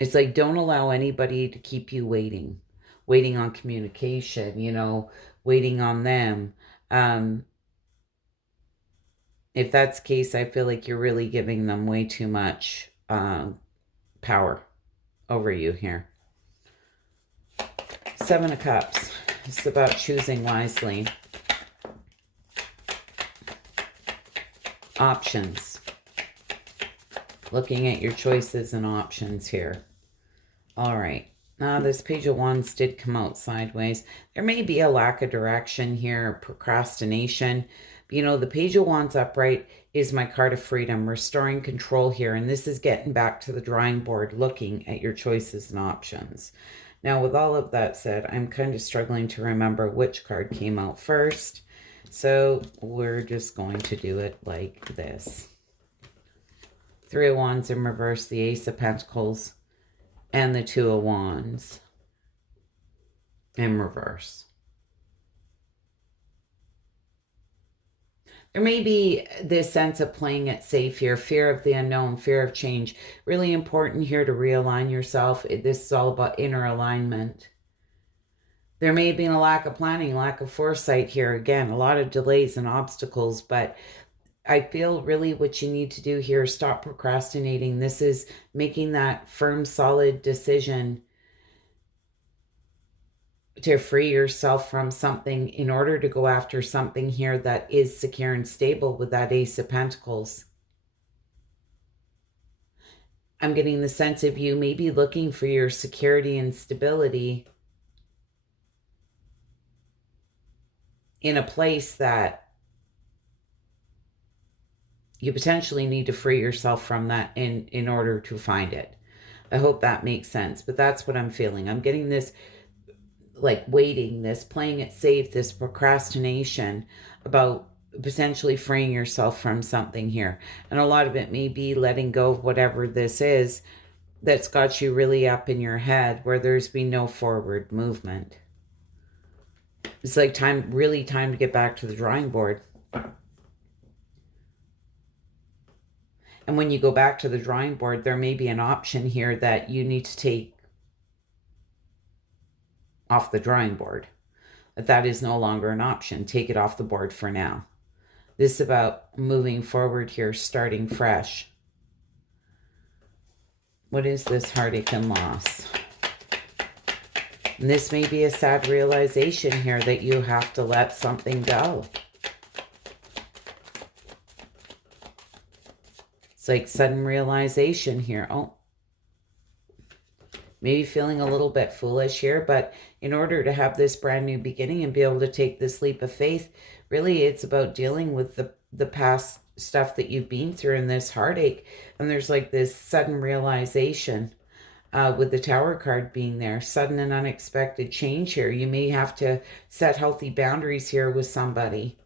It's like, don't allow anybody to keep you waiting on communication, you know, waiting on them. If that's the case, I feel like you're really giving them way too much power over you here. Seven of Cups. It's about choosing wisely. Options. Looking at your choices and options here. All right. Now, this Page of Wands did come out sideways. There may be a lack of direction here, procrastination. But, you know, the Page of Wands upright is my card of freedom, restoring control here. And this is getting back to the drawing board, looking at your choices and options. Now, with all of that said, I'm kind of struggling to remember which card came out first. So we're just going to do it like this. Three of Wands in reverse, the Ace of Pentacles, and the Two of Wands in reverse. There may be this sense of playing it safe here, fear of the unknown, fear of change. Really important here to realign yourself. This is all about inner alignment. There may have been a lack of planning, lack of foresight here. Again, a lot of delays and obstacles, but I feel really what you need to do here is stop procrastinating. This is making that firm, solid decision to free yourself from something in order to go after something here that is secure and stable with that Ace of Pentacles. I'm getting the sense of you maybe looking for your security and stability in a place that you potentially need to free yourself from that in order to find it. I hope that makes sense, but that's what I'm feeling. I'm getting this like waiting, this playing it safe, this procrastination about potentially freeing yourself from something here. And a lot of it may be letting go of whatever this is that's got you really up in your head where there's been no forward movement. It's like really time to get back to the drawing board. And when you go back to the drawing board, there may be an option here that you need to take off the drawing board. That is no longer an option. Take it off the board for now. This is about moving forward here, starting fresh. What is this heartache and loss? And this may be a sad realization here that you have to let something go. It's like sudden realization here. Oh, maybe feeling a little bit foolish here, but in order to have this brand new beginning and be able to take this leap of faith, really it's about dealing with the past stuff that you've been through and this heartache. And there's like this sudden realization with the Tower card being there, sudden and unexpected change here. You may have to set healthy boundaries here with somebody.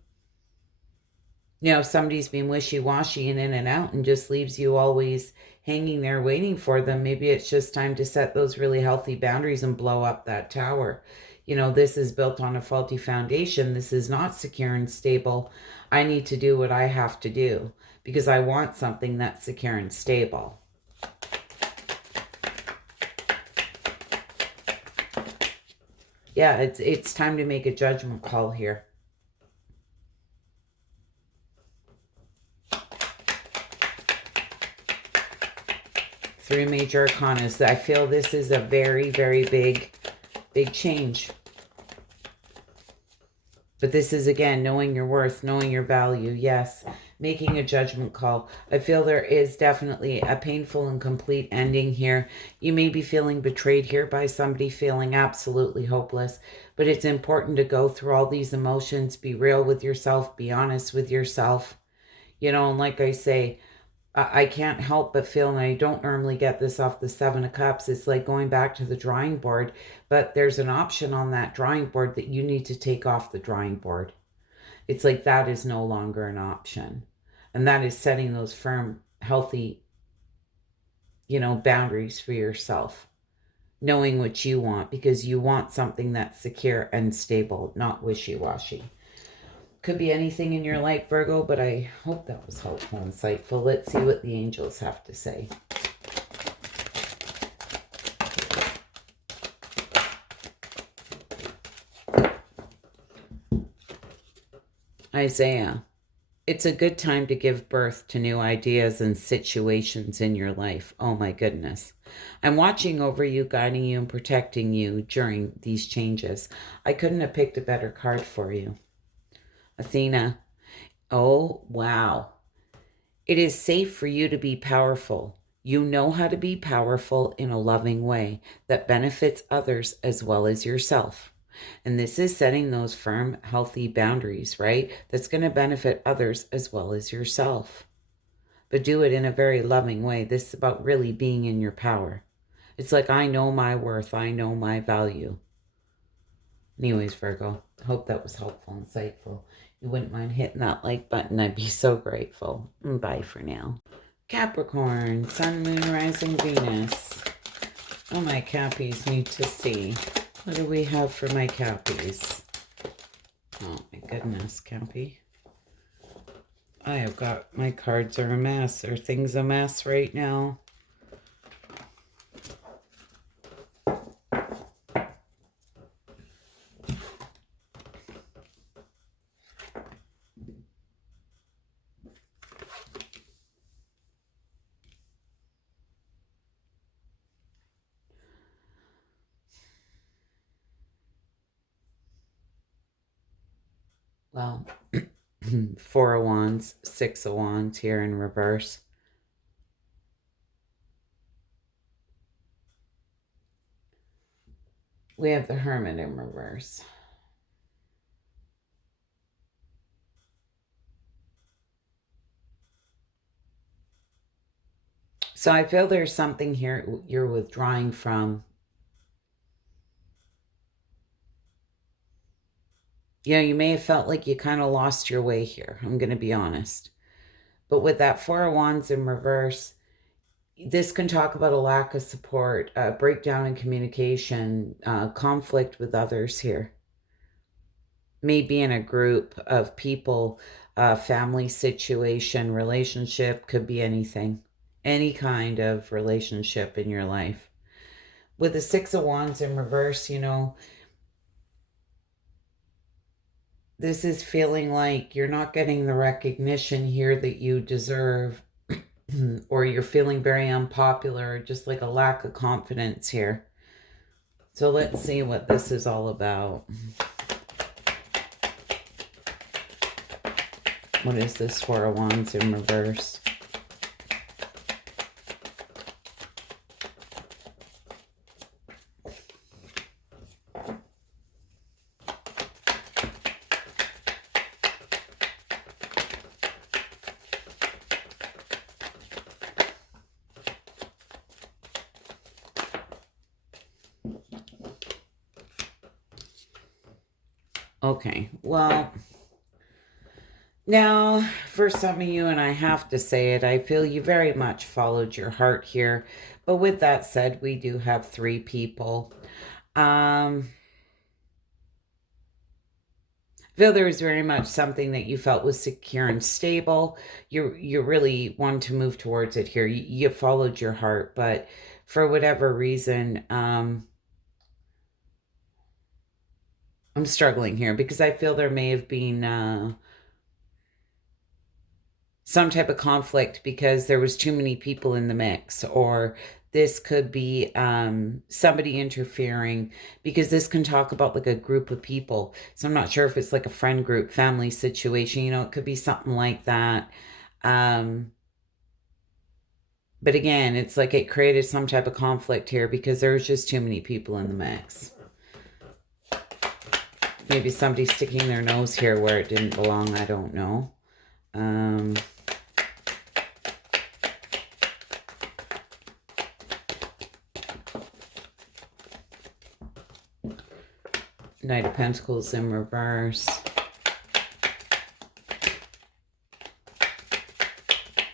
You know, somebody's been wishy-washy and in and out and just leaves you always hanging there waiting for them. Maybe it's just time to set those really healthy boundaries and blow up that tower. You know, this is built on a faulty foundation. This is not secure and stable. I need to do what I have to do because I want something that's secure and stable. Yeah, it's time to make a judgment call here. Three major arcanas. I feel this is a very, very big change. But this is, again, knowing your worth, knowing your value. Yes, making a judgment call. I feel there is definitely a painful and complete ending here. You may be feeling betrayed here by somebody, feeling absolutely hopeless. But it's important to go through all these emotions, be real with yourself, be honest with yourself. And like I say, I can't help but feel, and I don't normally get this off the Seven of Cups, it's like going back to the drawing board, but there's an option on that drawing board that you need to take off the drawing board. It's like that is no longer an option. And that is setting those firm, healthy, boundaries for yourself. Knowing what you want, because you want something that's secure and stable, not wishy-washy. Could be anything in your life, Virgo, but I hope that was helpful and insightful. Let's see what the angels have to say. Isaiah, it's a good time to give birth to new ideas and situations in your life. Oh my goodness. I'm watching over you, guiding you, and protecting you during these changes. I couldn't have picked a better card for you. Athena, oh wow. It is safe for you to be powerful. You know how to be powerful in a loving way that benefits others as well as yourself. And this is setting those firm, healthy boundaries, right? That's going to benefit others as well as yourself. But do it in a very loving way. This is about really being in your power. It's like, I know my worth. I know my value. Anyways, Virgo, hope that was helpful and insightful. You wouldn't mind hitting that like button. I'd be so grateful. Bye for now. Capricorn, Sun, Moon, Rising, Venus. Oh, my Cappies need to see. What do we have for my Cappies? Oh, my goodness, Cappy. I have got, my cards are a mess. Are things a mess right now? Well, Four of Wands, Six of Wands here in reverse. We have the Hermit in reverse. So I feel there's something here you're withdrawing from. You may have felt like you kind of lost your way here. I'm going to be honest. But with that Four of Wands in reverse, this can talk about a lack of support, breakdown in communication, conflict with others here. Maybe in a group of people, family situation, relationship, could be anything. Any kind of relationship in your life. With the Six of Wands in reverse, this is feeling like you're not getting the recognition here that you deserve, or you're feeling very unpopular, just like a lack of confidence here. So let's see what this is all about. What is this Four of Wands in reverse? Okay, well, now for some of you, and I have to say it, I feel you very much followed your heart here. But with that said, we do have three people. I feel there was very much something that you felt was secure and stable. You really wanted to move towards it here. You followed your heart, but for whatever reason, I'm struggling here because I feel there may have been some type of conflict because there was too many people in the mix, or This could be somebody interfering, because this can talk about like a group of people. So I'm not sure if it's like a friend group, family situation, you know, it could be something like that. Um, but again, it's like it created some type of conflict here because there's just too many people in the mix. Maybe somebody sticking their nose here where it didn't belong, I don't know. Knight of Pentacles in reverse.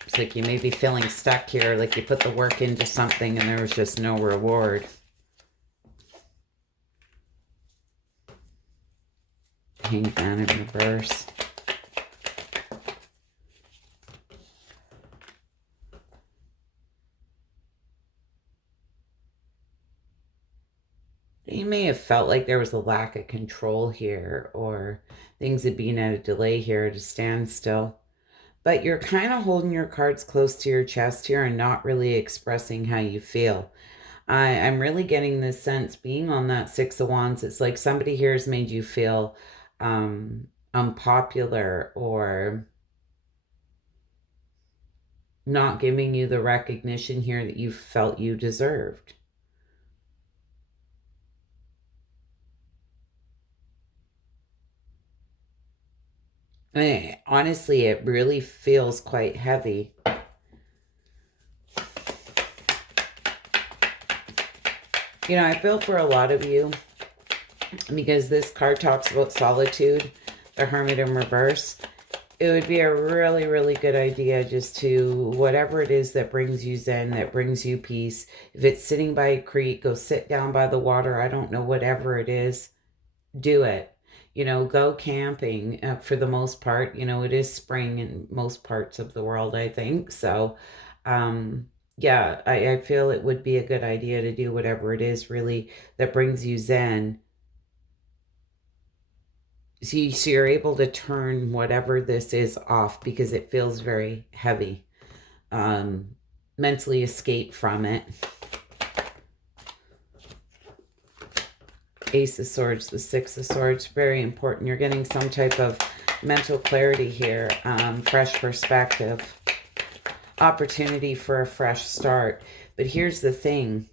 It's like you may be feeling stuck here, like you put the work into something and there was just no reward. Hanged Man in reverse. You may have felt like there was a lack of control here, or things had been at a delay here, at a standstill. But you're kind of holding your cards close to your chest here and not really expressing how you feel. I'm really getting this sense, being on that Six of Wands, it's like somebody here has made you feel unpopular, or not giving you the recognition here that you felt you deserved. Honestly, it really feels quite heavy. You know, I feel for a lot of you, because this card talks about solitude, the Hermit in reverse. It would be a really, really good idea just to, whatever it is that brings you zen, that brings you peace. If it's sitting by a creek, go sit down by the water. I don't know, whatever it is, do it. You know, go camping for the most part. You know, it is spring in most parts of the world, I think. So, yeah, I feel it would be a good idea to do whatever it is really that brings you zen. So you're able to turn whatever this is off, because it feels very heavy. Mentally escape from it. Ace of Swords, the Six of Swords, very important. You're getting some type of mental clarity here, fresh perspective, opportunity for a fresh start. But here's the thing.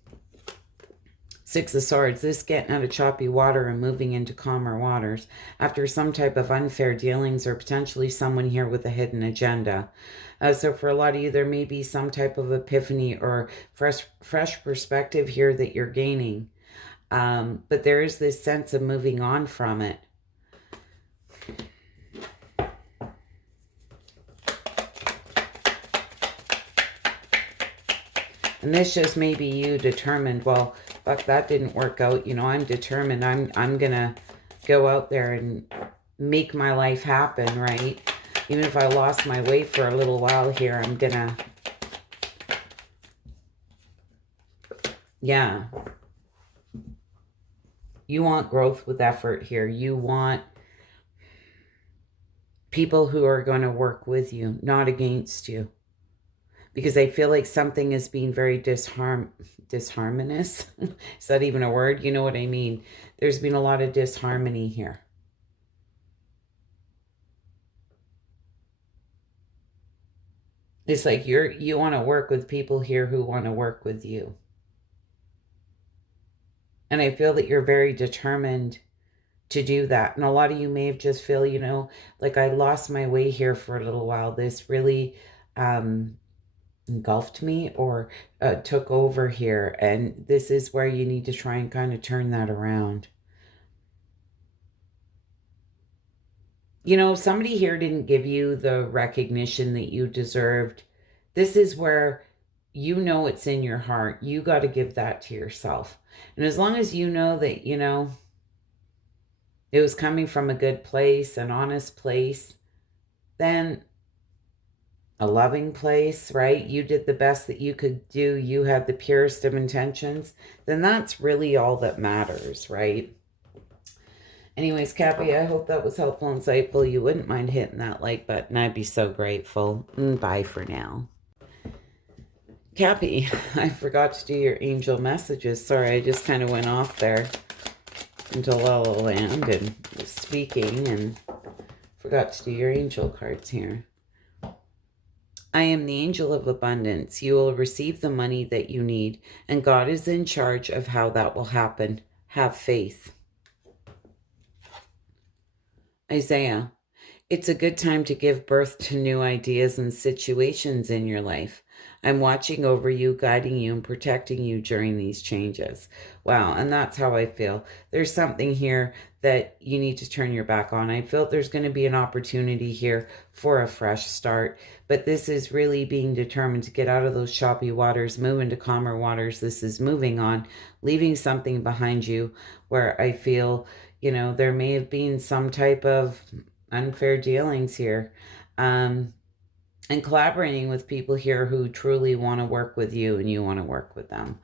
Six of Swords, this getting out of choppy water and moving into calmer waters after some type of unfair dealings, or potentially someone here with a hidden agenda. So for a lot of you, there may be some type of epiphany or fresh perspective here that you're gaining. But there is this sense of moving on from it. And this just may be you determined, well, fuck, that didn't work out. You know, I'm determined. I'm going to go out there and make my life happen, right? Even if I lost my way for a little while here, I'm going to... Yeah. You want growth with effort here. You want people who are going to work with you, not against you. Because I feel like something is being very disharmonious. Is that even a word? You know what I mean? There's been a lot of disharmony here. It's like you want to work with people here who want to work with you. And I feel that you're very determined to do that. And a lot of you may have just feel, you know, like I lost my way here for a little while. This really engulfed me, or took over here. And this is where you need to try and kind of turn that around. You know, if somebody here didn't give you the recognition that you deserved, this is where you know it's in your heart. You got to give that to yourself. And as long as you know that, you know, it was coming from a good place, an honest place, then a loving place, right? You did the best that you could do. You had the purest of intentions. Then that's really all that matters, right? Anyways, Cappy, I hope that was helpful and insightful. You wouldn't mind hitting that like button. I'd be so grateful. Bye for now. Cappy, I forgot to do your angel messages. Sorry, I just kind of went off there into La La Land and was speaking and forgot to do your angel cards here. I am the angel of abundance. You will receive the money that you need, and God is in charge of how that will happen. Have faith. Isaiah, it's a good time to give birth to new ideas and situations in your life. I'm watching over you, guiding you, and protecting you during these changes. Wow, and that's how I feel. There's something here that you need to turn your back on. I feel there's going to be an opportunity here for a fresh start, but this is really being determined to get out of those choppy waters, move into calmer waters. This is moving on, leaving something behind you where I feel, there may have been some type of unfair dealings here. And collaborating with people here who truly want to work with you and you want to work with them.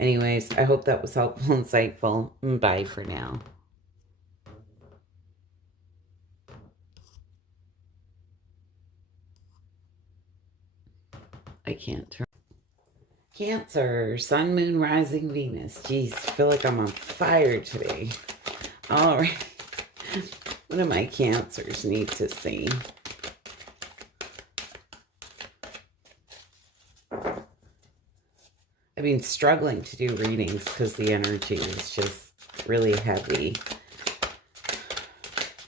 Anyways, I hope that was helpful, insightful. Bye for now. I can't turn. Cancer, Sun, Moon, Rising, Venus. Jeez, I feel like I'm on fire today. All right. What do my Cancers need to see? I've been struggling to do readings because the energy is just really heavy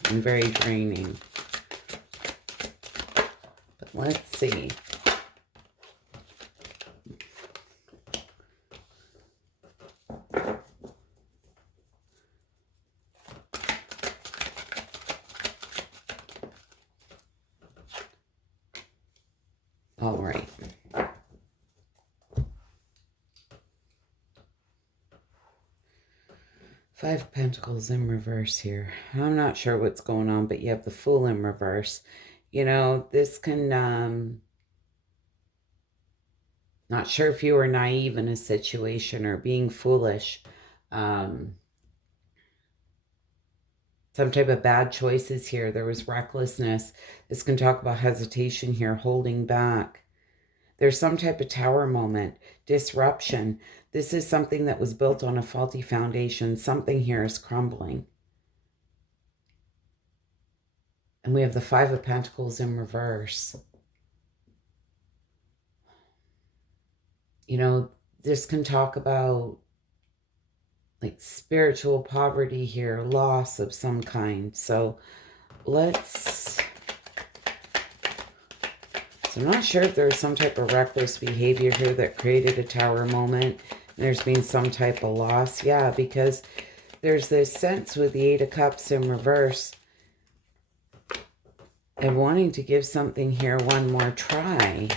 and very draining. But let's see. All right. Five of Pentacles in reverse here. I'm not sure what's going on, but you have the Fool in reverse. This can, not sure if you were naive in a situation or being foolish. Some type of bad choices here. There was recklessness. This can talk about hesitation here, holding back. There's some type of tower moment, disruption. This is something that was built on a faulty foundation. Something here is crumbling. And we have the Five of Pentacles in reverse. This can talk about like spiritual poverty here, loss of some kind. So I'm not sure if there's some type of reckless behavior here that created a tower moment. There's been some type of loss. Yeah, because there's this sense with the Eight of Cups in reverse and wanting to give something here one more try.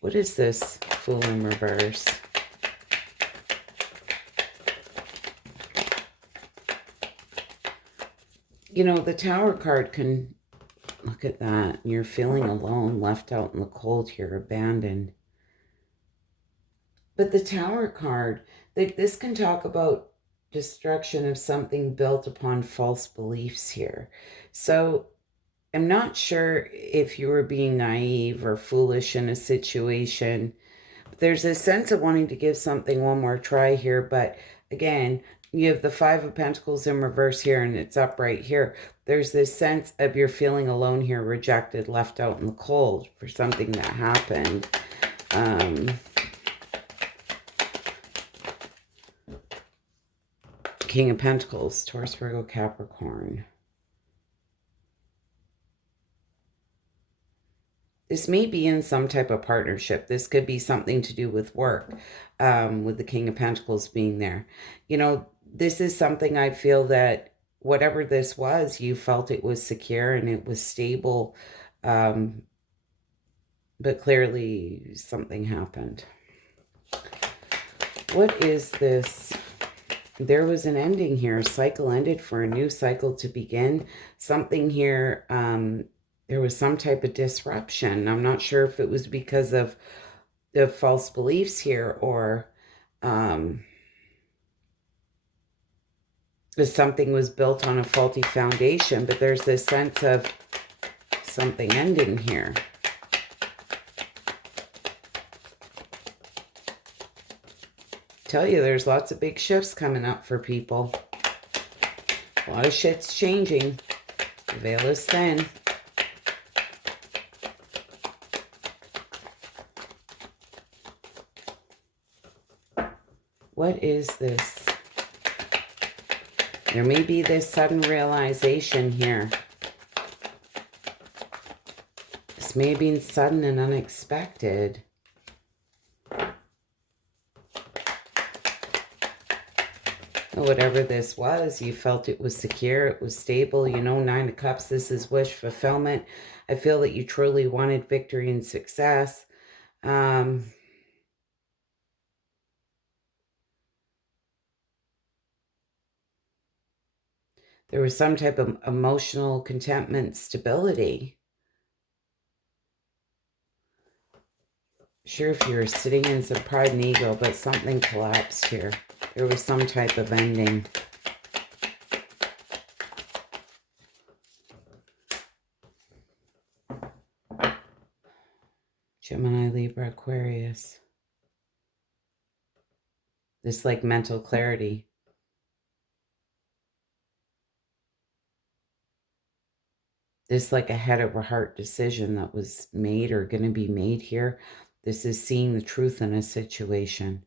What is this Fool in reverse? The Tower card can, look at that. You're feeling alone, left out in the cold here, abandoned. But the Tower card, this can talk about destruction of something built upon false beliefs here. So I'm not sure if you were being naive or foolish in a situation. But there's a sense of wanting to give something one more try here. But again, you have the Five of Pentacles in reverse here and it's upright here. There's this sense of you're feeling alone here, rejected, left out in the cold for something that happened. King of Pentacles, Taurus, Virgo, Capricorn. This may be in some type of partnership. This could be something to do with work, with the King of Pentacles being there. This is something I feel that whatever this was, you felt it was secure and it was stable. But clearly something happened. What is this? There was an ending here. A cycle ended for a new cycle to begin. Something here, there was some type of disruption. I'm not sure if it was because of the false beliefs here or something was built on a faulty foundation, but there's this sense of something ending here. Tell you, there's lots of big shifts coming up for people. A lot of shit's changing. The veil is thin. What is this? There may be this sudden realization here. This may have been sudden and unexpected. Whatever this was, you felt it was secure, it was stable. You know, Nine of Cups, this is wish fulfillment. I feel that you truly wanted victory and success. There was some type of emotional contentment, stability. Sure, if you were sitting in some pride and ego, but something collapsed here. There was some type of ending. Gemini, Libra, Aquarius. This like mental clarity. This like a head over heart decision that was made or going to be made here. This is seeing the truth in a situation.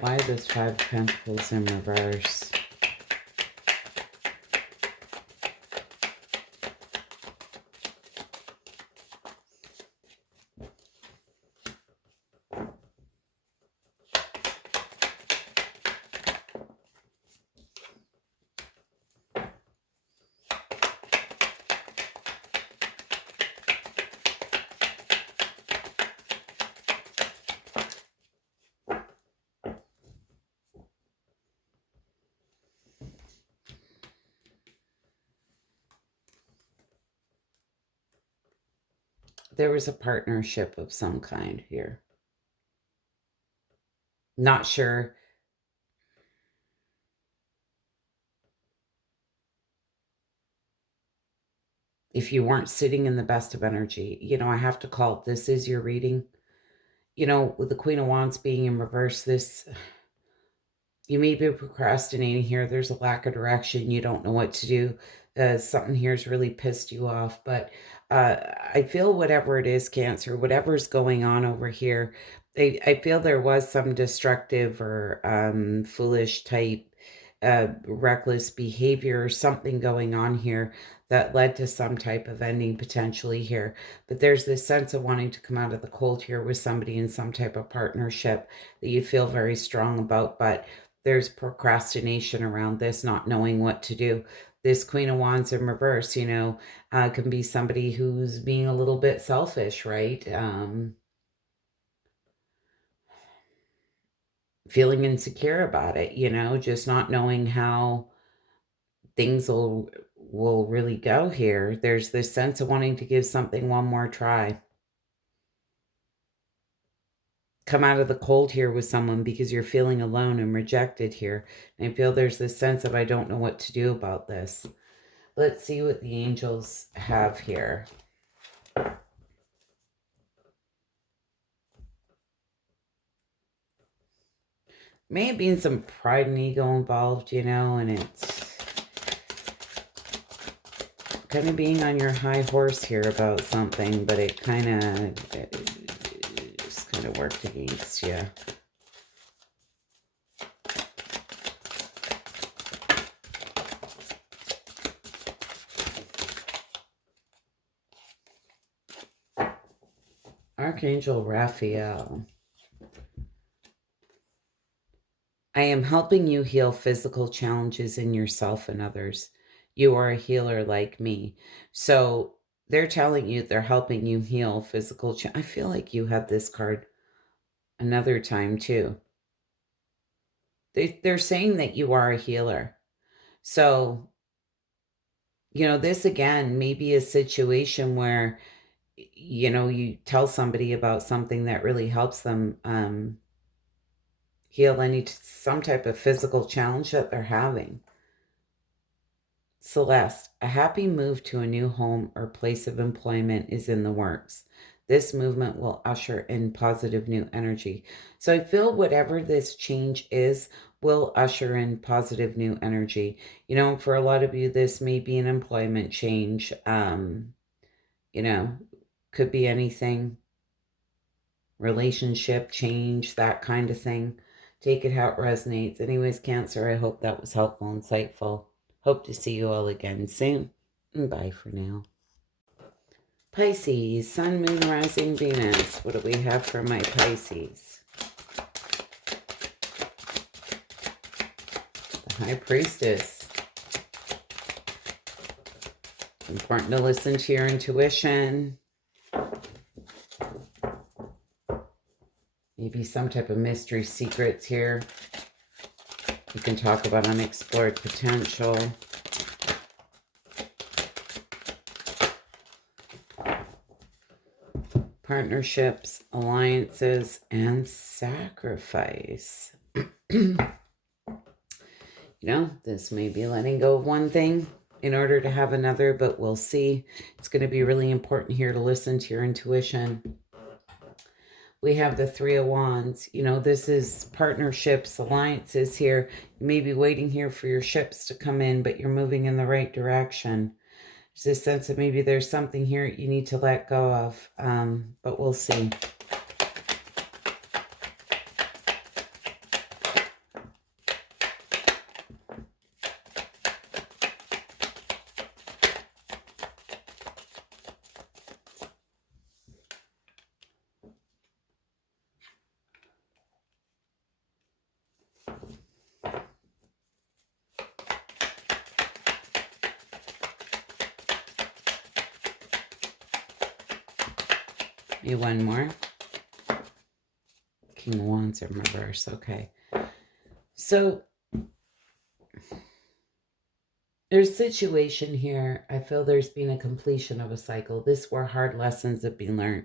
Why this Five of Pentacles in reverse? There was a partnership of some kind here. Not sure. If you weren't sitting in the best of energy, you know, I have to call it, this is your reading. You know, with the Queen of Wands being in reverse, this, you may be procrastinating here. There's a lack of direction. You don't know what to do. Something here's really pissed you off. But I feel whatever it is, Cancer, whatever's going on over here, I feel there was some destructive or foolish type reckless behavior or something going on here that led to some type of ending potentially here. But there's this sense of wanting to come out of the cold here with somebody in some type of partnership that you feel very strong about, but there's procrastination around this, not knowing what to do. This Queen of Wands in reverse, you know, can be somebody who's being a little bit selfish, right? Feeling insecure about it, you know, just not knowing how things will really go here. There's this sense of wanting to give something one more try. Come out of the cold here with someone because you're feeling alone and rejected here. And I feel there's this sense of I don't know what to do about this. Let's see what the angels have here. May have been some pride and ego involved, you know, and it's kind of being on your high horse here about something, but it kind of just kind of worked against you. Archangel Raphael. I am helping you heal physical challenges in yourself and others. You are a healer like me. So they're telling you they're helping you heal physical. I feel like you had this card another time too. They're saying that you are a healer. So, you know, this again may be a situation where you tell somebody about something that really helps them heal some type of physical challenge that they're having. Celeste, a happy move to a new home or place of employment is in the works. This movement will usher in positive new energy. So I feel whatever this change is will usher in positive new energy. For a lot of you, this may be an employment change. You know, could be anything, relationship change, that kind of thing. Take it how it resonates. Anyways, Cancer, I hope that was helpful, insightful. Hope to see you all again soon. Bye for now. Pisces, Sun, Moon, Rising, Venus. What do we have for my Pisces? The High Priestess. Important to listen to your intuition. Maybe some type of mystery secrets here. You can talk about unexplored potential. Partnerships, alliances, and sacrifice. This may be letting go of one thing in order to have another, but we'll see. It's going to be really important here to listen to your intuition. We have the Three of Wands. This is partnerships, alliances here. You may be waiting here for your ships to come in, but you're moving in the right direction. There's this sense that maybe there's something here you need to let go of, but we'll see. Maybe one more. King of Wands in reverse. Okay. So there's a situation here. I feel there's been a completion of a cycle. This where hard lessons have been learned.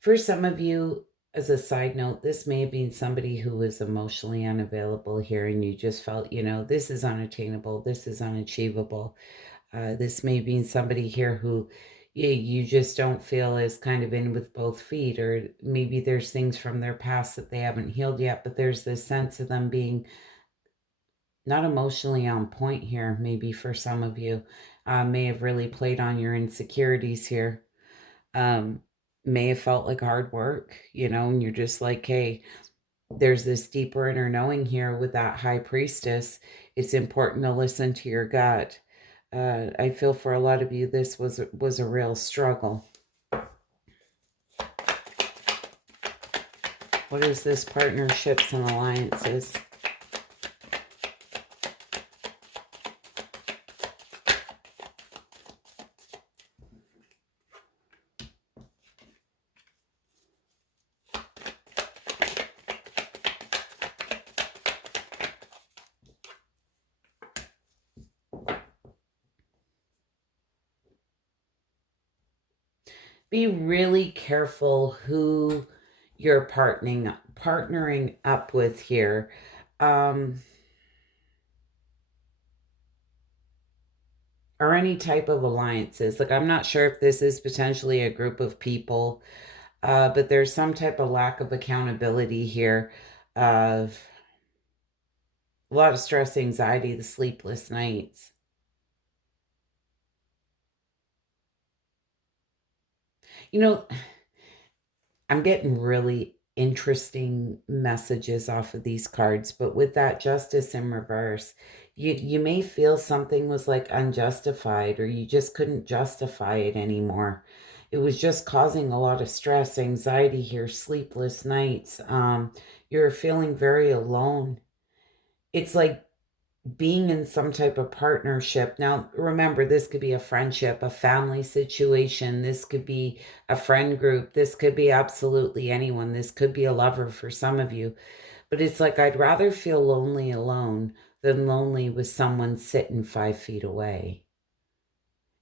For some of you, as a side note, this may have been somebody who was emotionally unavailable here and you just felt, this is unattainable. This is unachievable. This may be somebody here who you just don't feel is kind of in with both feet, or maybe there's things from their past that they haven't healed yet, but there's this sense of them being not emotionally on point here. Maybe for some of you, may have really played on your insecurities here. May have felt like hard work, and you're just like, hey, there's this deeper inner knowing here with that High Priestess. It's important to listen to your gut. I feel for a lot of you, this was a real struggle. What is this partnerships and alliances? Be really careful who you're partnering up with here. Or any type of alliances. Like, I'm not sure if this is potentially a group of people, but there's some type of lack of accountability here. A lot of stress, anxiety, the sleepless nights. I'm getting really interesting messages off of these cards, but with that Justice in reverse, you may feel something was like unjustified, or you just couldn't justify it anymore. It was just causing a lot of stress, anxiety here, sleepless nights. You're feeling very alone. It's like being in some type of partnership. Now, remember, this could be a friendship, a family situation. This could be a friend group. This could be absolutely anyone. This could be a lover for some of you. But it's like, I'd rather feel lonely alone than lonely with someone sitting 5 feet away.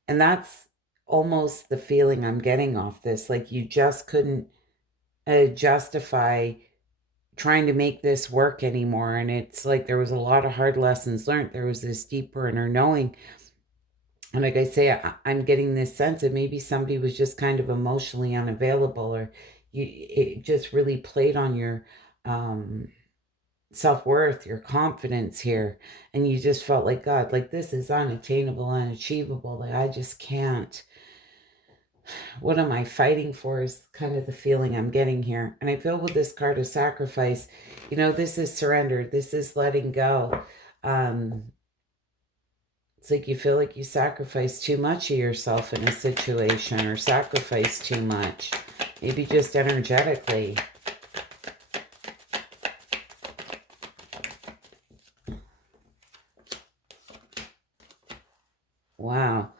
And that's almost the feeling I'm getting off this. Like you just couldn't justify trying to make this work anymore. And it's like there was a lot of hard lessons learned. There was this deeper inner knowing. And like I say, I'm getting this sense that maybe somebody was just kind of emotionally unavailable, or it just really played on your um, self-worth, your confidence here. And you just felt like, God, like this is unattainable, unachievable. Like I just can't. What am I fighting for is kind of the feeling I'm getting here. And I feel with this card of sacrifice, this is surrender. This is letting go. Um, it's like you feel like you sacrifice too much of yourself in a situation, or sacrifice too much, maybe just energetically. Wow.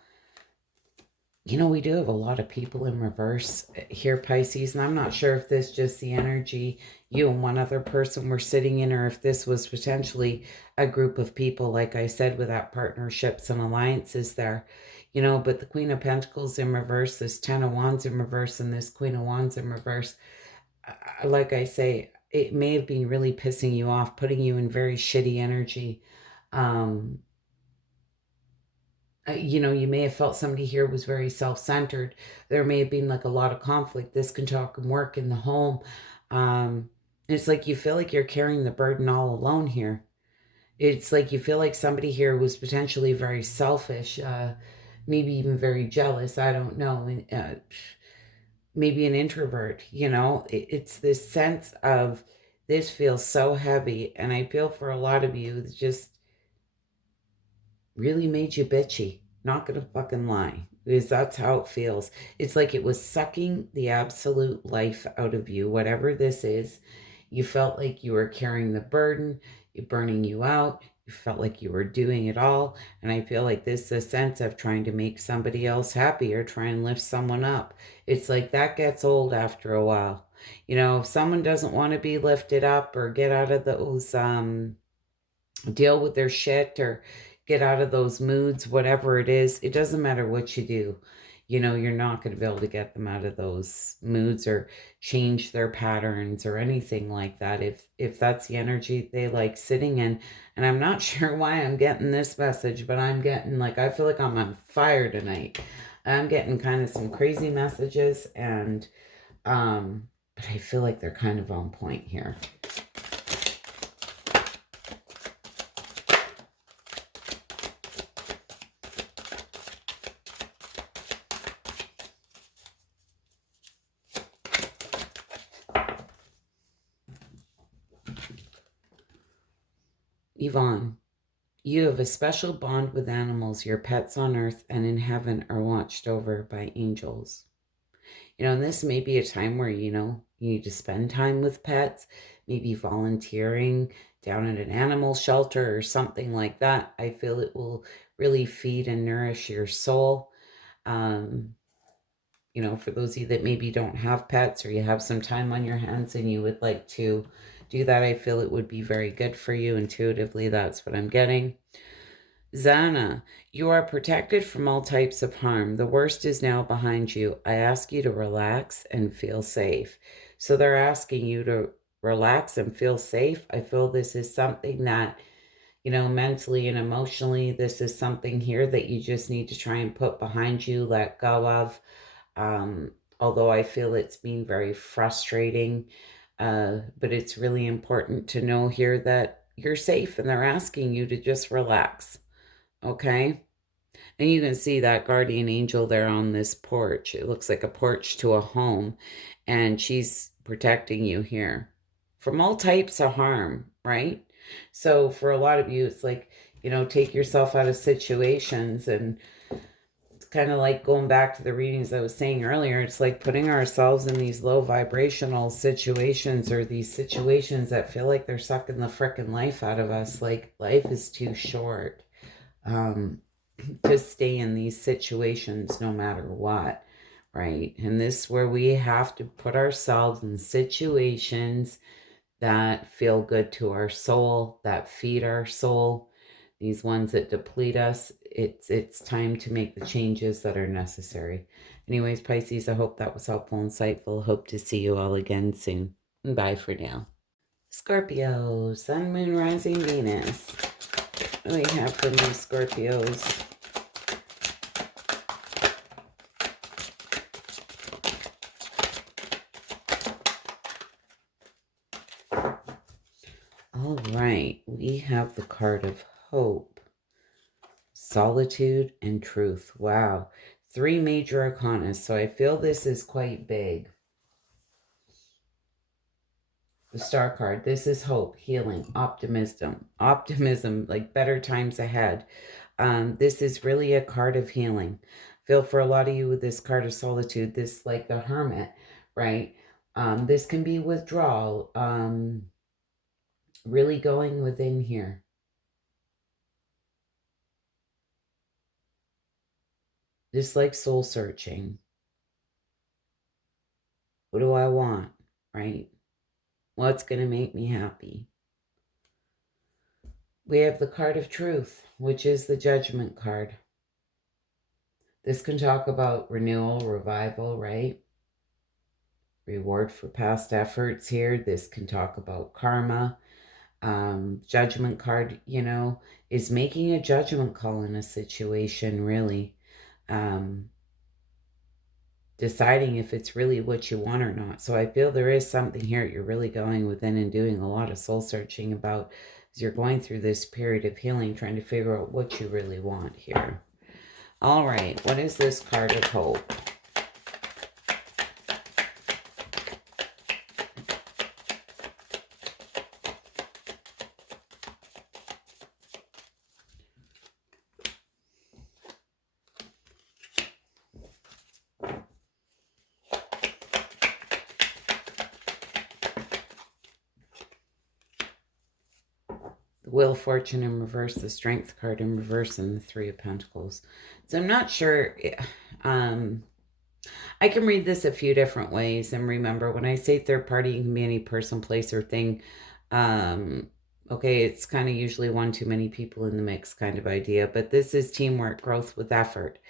We do have a lot of people in reverse here, Pisces, and I'm not sure if this just the energy you and one other person were sitting in, or if this was potentially a group of people, like I said, without partnerships and alliances there. But the Queen of Pentacles in reverse, this Ten of Wands in reverse, and this Queen of Wands in reverse, like I say, it may have been really pissing you off, putting you in very shitty energy. Um, you may have felt somebody here was very self-centered. There may have been like a lot of conflict. This can talk and work in the home. It's like you feel like you're carrying the burden all alone here. It's like you feel like somebody here was potentially very selfish, maybe even very jealous. I don't know. Maybe an introvert. It's this sense of this feels so heavy. And I feel for a lot of you, it's just really made you bitchy. Not gonna fucking lie, because that's how it feels. It's like it was sucking the absolute life out of you, whatever this is. You felt like you were carrying the burden, it burning you out. You felt like you were doing it all. And I feel like this is a sense of trying to make somebody else happy or try and lift someone up. It's like that gets old after a while. If someone doesn't want to be lifted up or get out of those deal with their shit, or get out of those moods, whatever it is, it doesn't matter what you do. You're not going to be able to get them out of those moods or change their patterns or anything like that if that's the energy they like sitting in. And I'm not sure why I'm getting this message, but I'm getting like, I feel like I'm on fire tonight. I'm getting kind of some crazy messages, and but I feel like they're kind of on point here. Yvonne, you have a special bond with animals. Your pets on earth and in heaven are watched over by angels. And this may be a time where, you need to spend time with pets, maybe volunteering down at an animal shelter or something like that. I feel it will really feed and nourish your soul. For those of you that maybe don't have pets, or you have some time on your hands and you would like to do that, I feel it would be very good for you. Intuitively, that's what I'm getting. Zana, you are protected from all types of harm. The worst is now behind you. I ask you to relax and feel safe. So they're asking you to relax and feel safe. I feel this is something that, mentally and emotionally, this is something here that you just need to try and put behind you, let go of. Although I feel it's been very frustrating, but it's really important to know here that you're safe, and they're asking you to just relax. Okay? And you can see that guardian angel there on this porch. It looks like a porch to a home, and she's protecting you here from all types of harm, right? So for a lot of you, it's like, take yourself out of situations. And it's kind of like going back to the readings I was saying earlier. It's like putting ourselves in these low vibrational situations, or these situations that feel like they're sucking the frickin' life out of us. Like life is too short. To stay in these situations no matter what, right? And this is where we have to put ourselves in situations that feel good to our soul, that feed our soul, These ones that deplete us, it's time to make the changes that are necessary. Anyways, Pisces, I hope that was helpful, insightful. Hope to see you all again soon. Bye for now. Scorpio, Sun, Moon, Rising, Venus. What do we have for me, Scorpios? All right, we have the card of hope, solitude, and truth. Wow, 3 major arcana, so I feel this is quite big. The star card, this is hope, healing, optimism, like better times ahead. This is really a card of healing. Feel for a lot of you with this card of solitude, this like the hermit, right? This can be withdrawal, really going within here. Just like soul searching. What do I want, right? What's going to make me happy? We have the card of truth, which is the judgment card. This can talk about renewal, revival, right? Reward for past efforts here. This can talk about karma. Judgment card, is making a judgment call in a situation, really. Deciding if it's really what you want or not. So I feel there is something here you're really going within and doing a lot of soul searching about as you're going through this period of healing, trying to figure out what you really want here. All right, what is this card of hope? The Wheel of Fortune in reverse, the Strength card in reverse, and the Three of Pentacles. So I'm not sure. I can read this a few different ways. And remember, when I say third party, it can be any person, place, or thing. Okay, it's kind of usually one too many people in the mix kind of idea. But this is teamwork, growth with effort.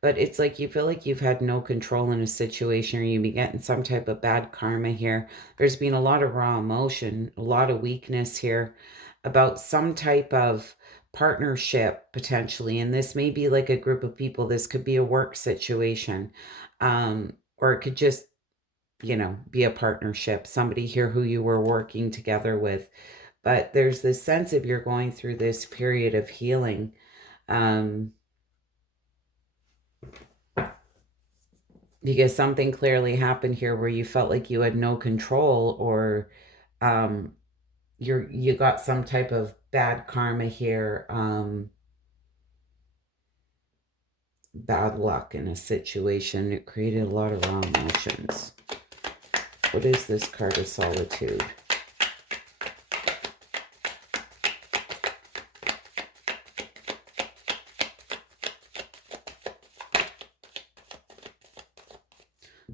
But it's like you feel like you've had no control in a situation, or you've been getting some type of bad karma here. There's been a lot of raw emotion, a lot of weakness here about some type of partnership potentially. And this may be like a group of people. This could be a work situation, or it could just, be a partnership, somebody here who you were working together with. But there's this sense of you're going through this period of healing. Because something clearly happened here where you felt like you had no control, or you got some type of bad karma here, bad luck in a situation. It created a lot of raw emotions. What is this card of solitude?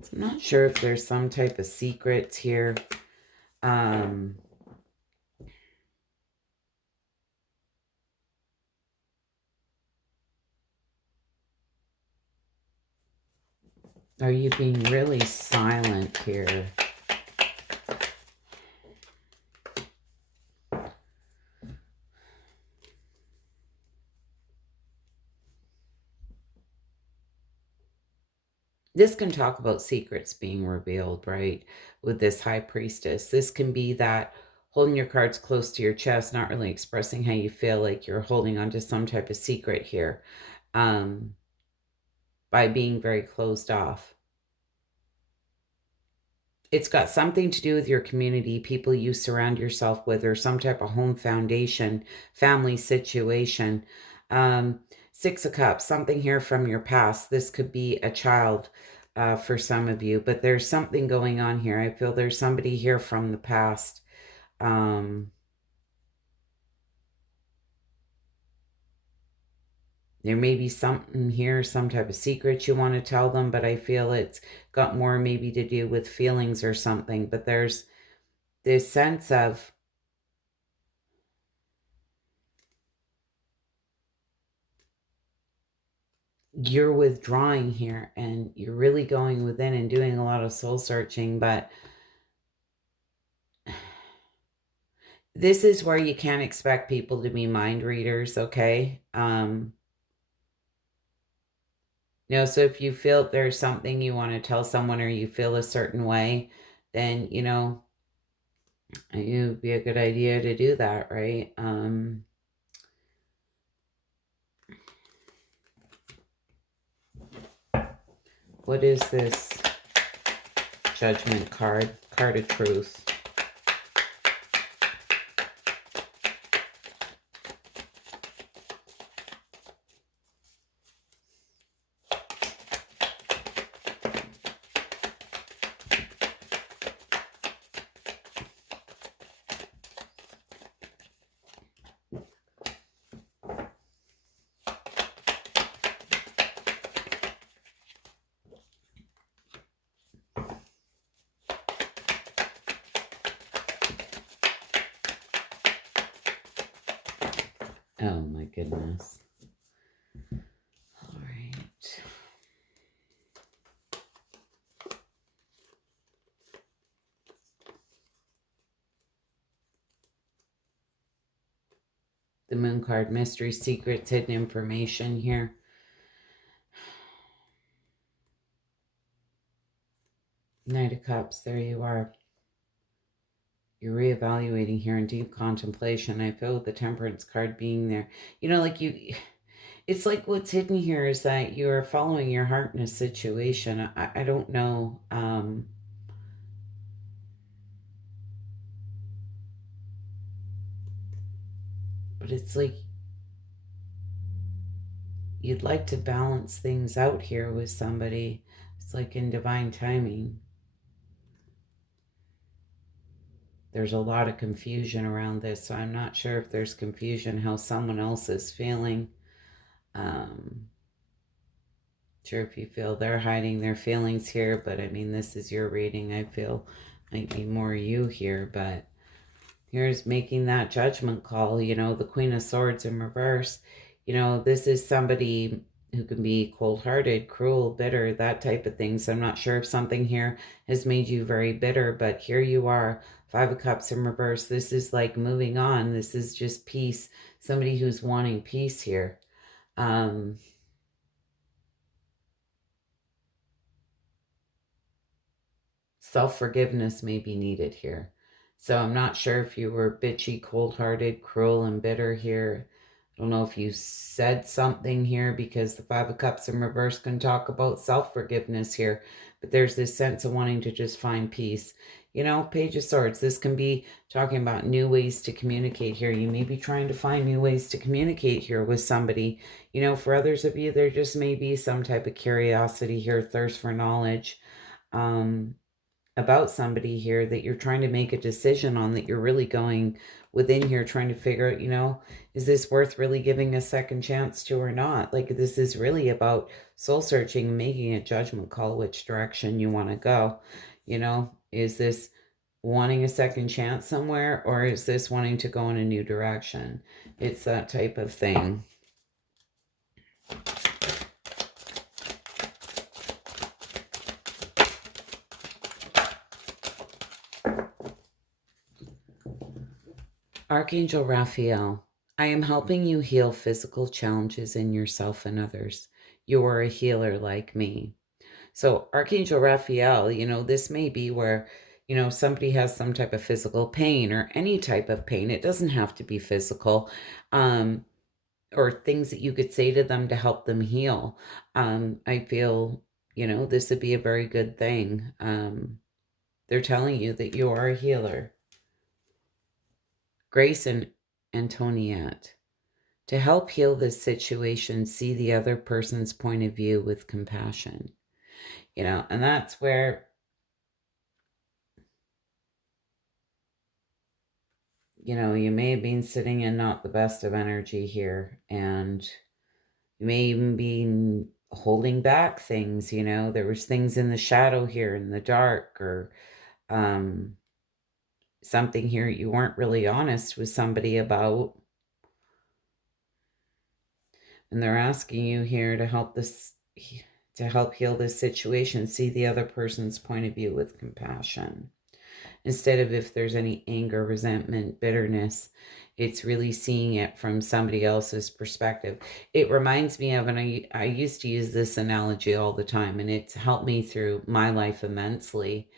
So I'm not sure if there's some type of secrets here. Are you being really silent here? This can talk about secrets being revealed, right? With this high priestess. This can be that holding your cards close to your chest, not really expressing how you feel, like you're holding on to some type of secret here, by being very closed off. It's got something to do with your community, people you surround yourself with, or some type of home foundation, family situation. 6 of Cups, something here from your past. This could be a child for some of you, but there's something going on here. I feel there's somebody here from the past. There may be something here, some type of secret you want to tell them, but I feel it's got more maybe to do with feelings or something. But there's this sense of you're withdrawing here and you're really going within and doing a lot of soul searching, but this is where you can't expect people to be mind readers, okay? So if you feel there's something you want to tell someone or you feel a certain way, then, it would be a good idea to do that, right? What is this Judgment card? Card of Truth. Oh my goodness. All right. The Moon card, mystery, secrets, hidden information here. Knight of Cups, there you are. You're reevaluating here in deep contemplation. I feel the Temperance card being there. It's like what's hidden here is that you're following your heart in a situation. I don't know. But it's like you'd like to balance things out here with somebody. It's like in divine timing. There's a lot of confusion around this, so I'm not sure if there's confusion how someone else is feeling. Sure if you feel they're hiding their feelings here, but I mean, this is your reading. I feel might be more you here, but here's making that judgment call, the Queen of Swords in reverse. This is somebody who can be cold-hearted, cruel, bitter, that type of thing. So I'm not sure if something here has made you very bitter, but here you are, Five of Cups in reverse. This is like moving on. This is just peace. Somebody who's wanting peace here. Self-forgiveness may be needed here. So I'm not sure if you were bitchy, cold-hearted, cruel, and bitter here. I don't know if you said something here because the Five of Cups in reverse can talk about self-forgiveness here. But there's this sense of wanting to just find peace. Page of Swords, this can be talking about new ways to communicate here. You may be trying to find new ways to communicate here with somebody. For others of you, there just may be some type of curiosity here, thirst for knowledge. About somebody here that you're trying to make a decision on, that you're really going within here trying to figure out, is this worth really giving a second chance to or not? Like, this is really about soul searching, making a judgment call which direction you want to go. Is this wanting a second chance somewhere, or is this wanting to go in a new direction? It's that type of thing. Archangel Raphael, I am helping you heal physical challenges in yourself and others. You are a healer like me. So Archangel Raphael, this may be where, somebody has some type of physical pain or any type of pain. It doesn't have to be physical, or things that you could say to them to help them heal. I feel, this would be a very good thing. They're telling you that you are a healer. Grace and Antoniette. To help heal this situation, see the other person's point of view with compassion. And that's where, you may have been sitting in not the best of energy here, and you may even be holding back things, there was things in the shadow here, in the dark, or something here you weren't really honest with somebody about. And they're asking you here to help heal this situation, see the other person's point of view with compassion. Instead of if there's any anger, resentment, bitterness, it's really seeing it from somebody else's perspective. It reminds me of, and I used to use this analogy all the time, and it's helped me through my life immensely,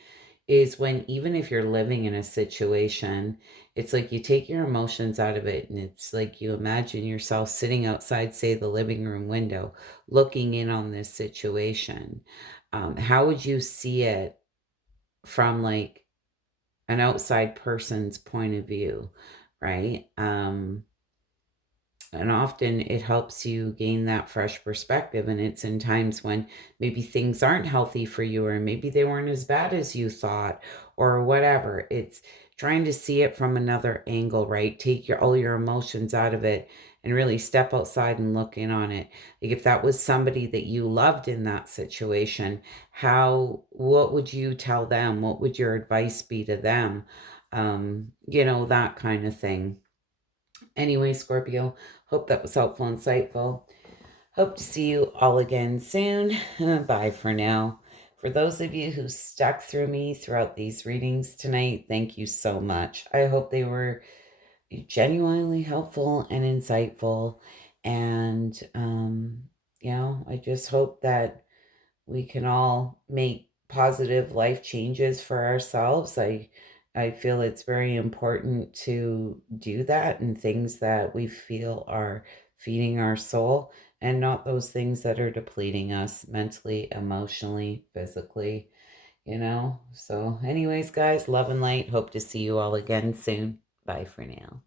is when even if you're living in a situation, it's like you take your emotions out of it, and it's like you imagine yourself sitting outside, say, the living room window, looking in on this situation. How would you see it from like an outside person's point of view, right? And often it helps you gain that fresh perspective. And it's in times when maybe things aren't healthy for you, or maybe they weren't as bad as you thought, or whatever. It's trying to see it from another angle, right? Take all your emotions out of it and really step outside and look in on it. Like if that was somebody that you loved in that situation, what would you tell them? What would your advice be to them? That kind of thing. Anyway, Scorpio, hope that was helpful, insightful. Hope to see you all again soon. Bye for now. For those of you who stuck through me throughout these readings tonight, thank you so much. I hope they were genuinely helpful and insightful. And, I just hope that we can all make positive life changes for ourselves. I feel it's very important to do that, and things that we feel are feeding our soul, and not those things that are depleting us mentally, emotionally, physically. So anyways, guys, love and light. Hope to see you all again soon. Bye for now.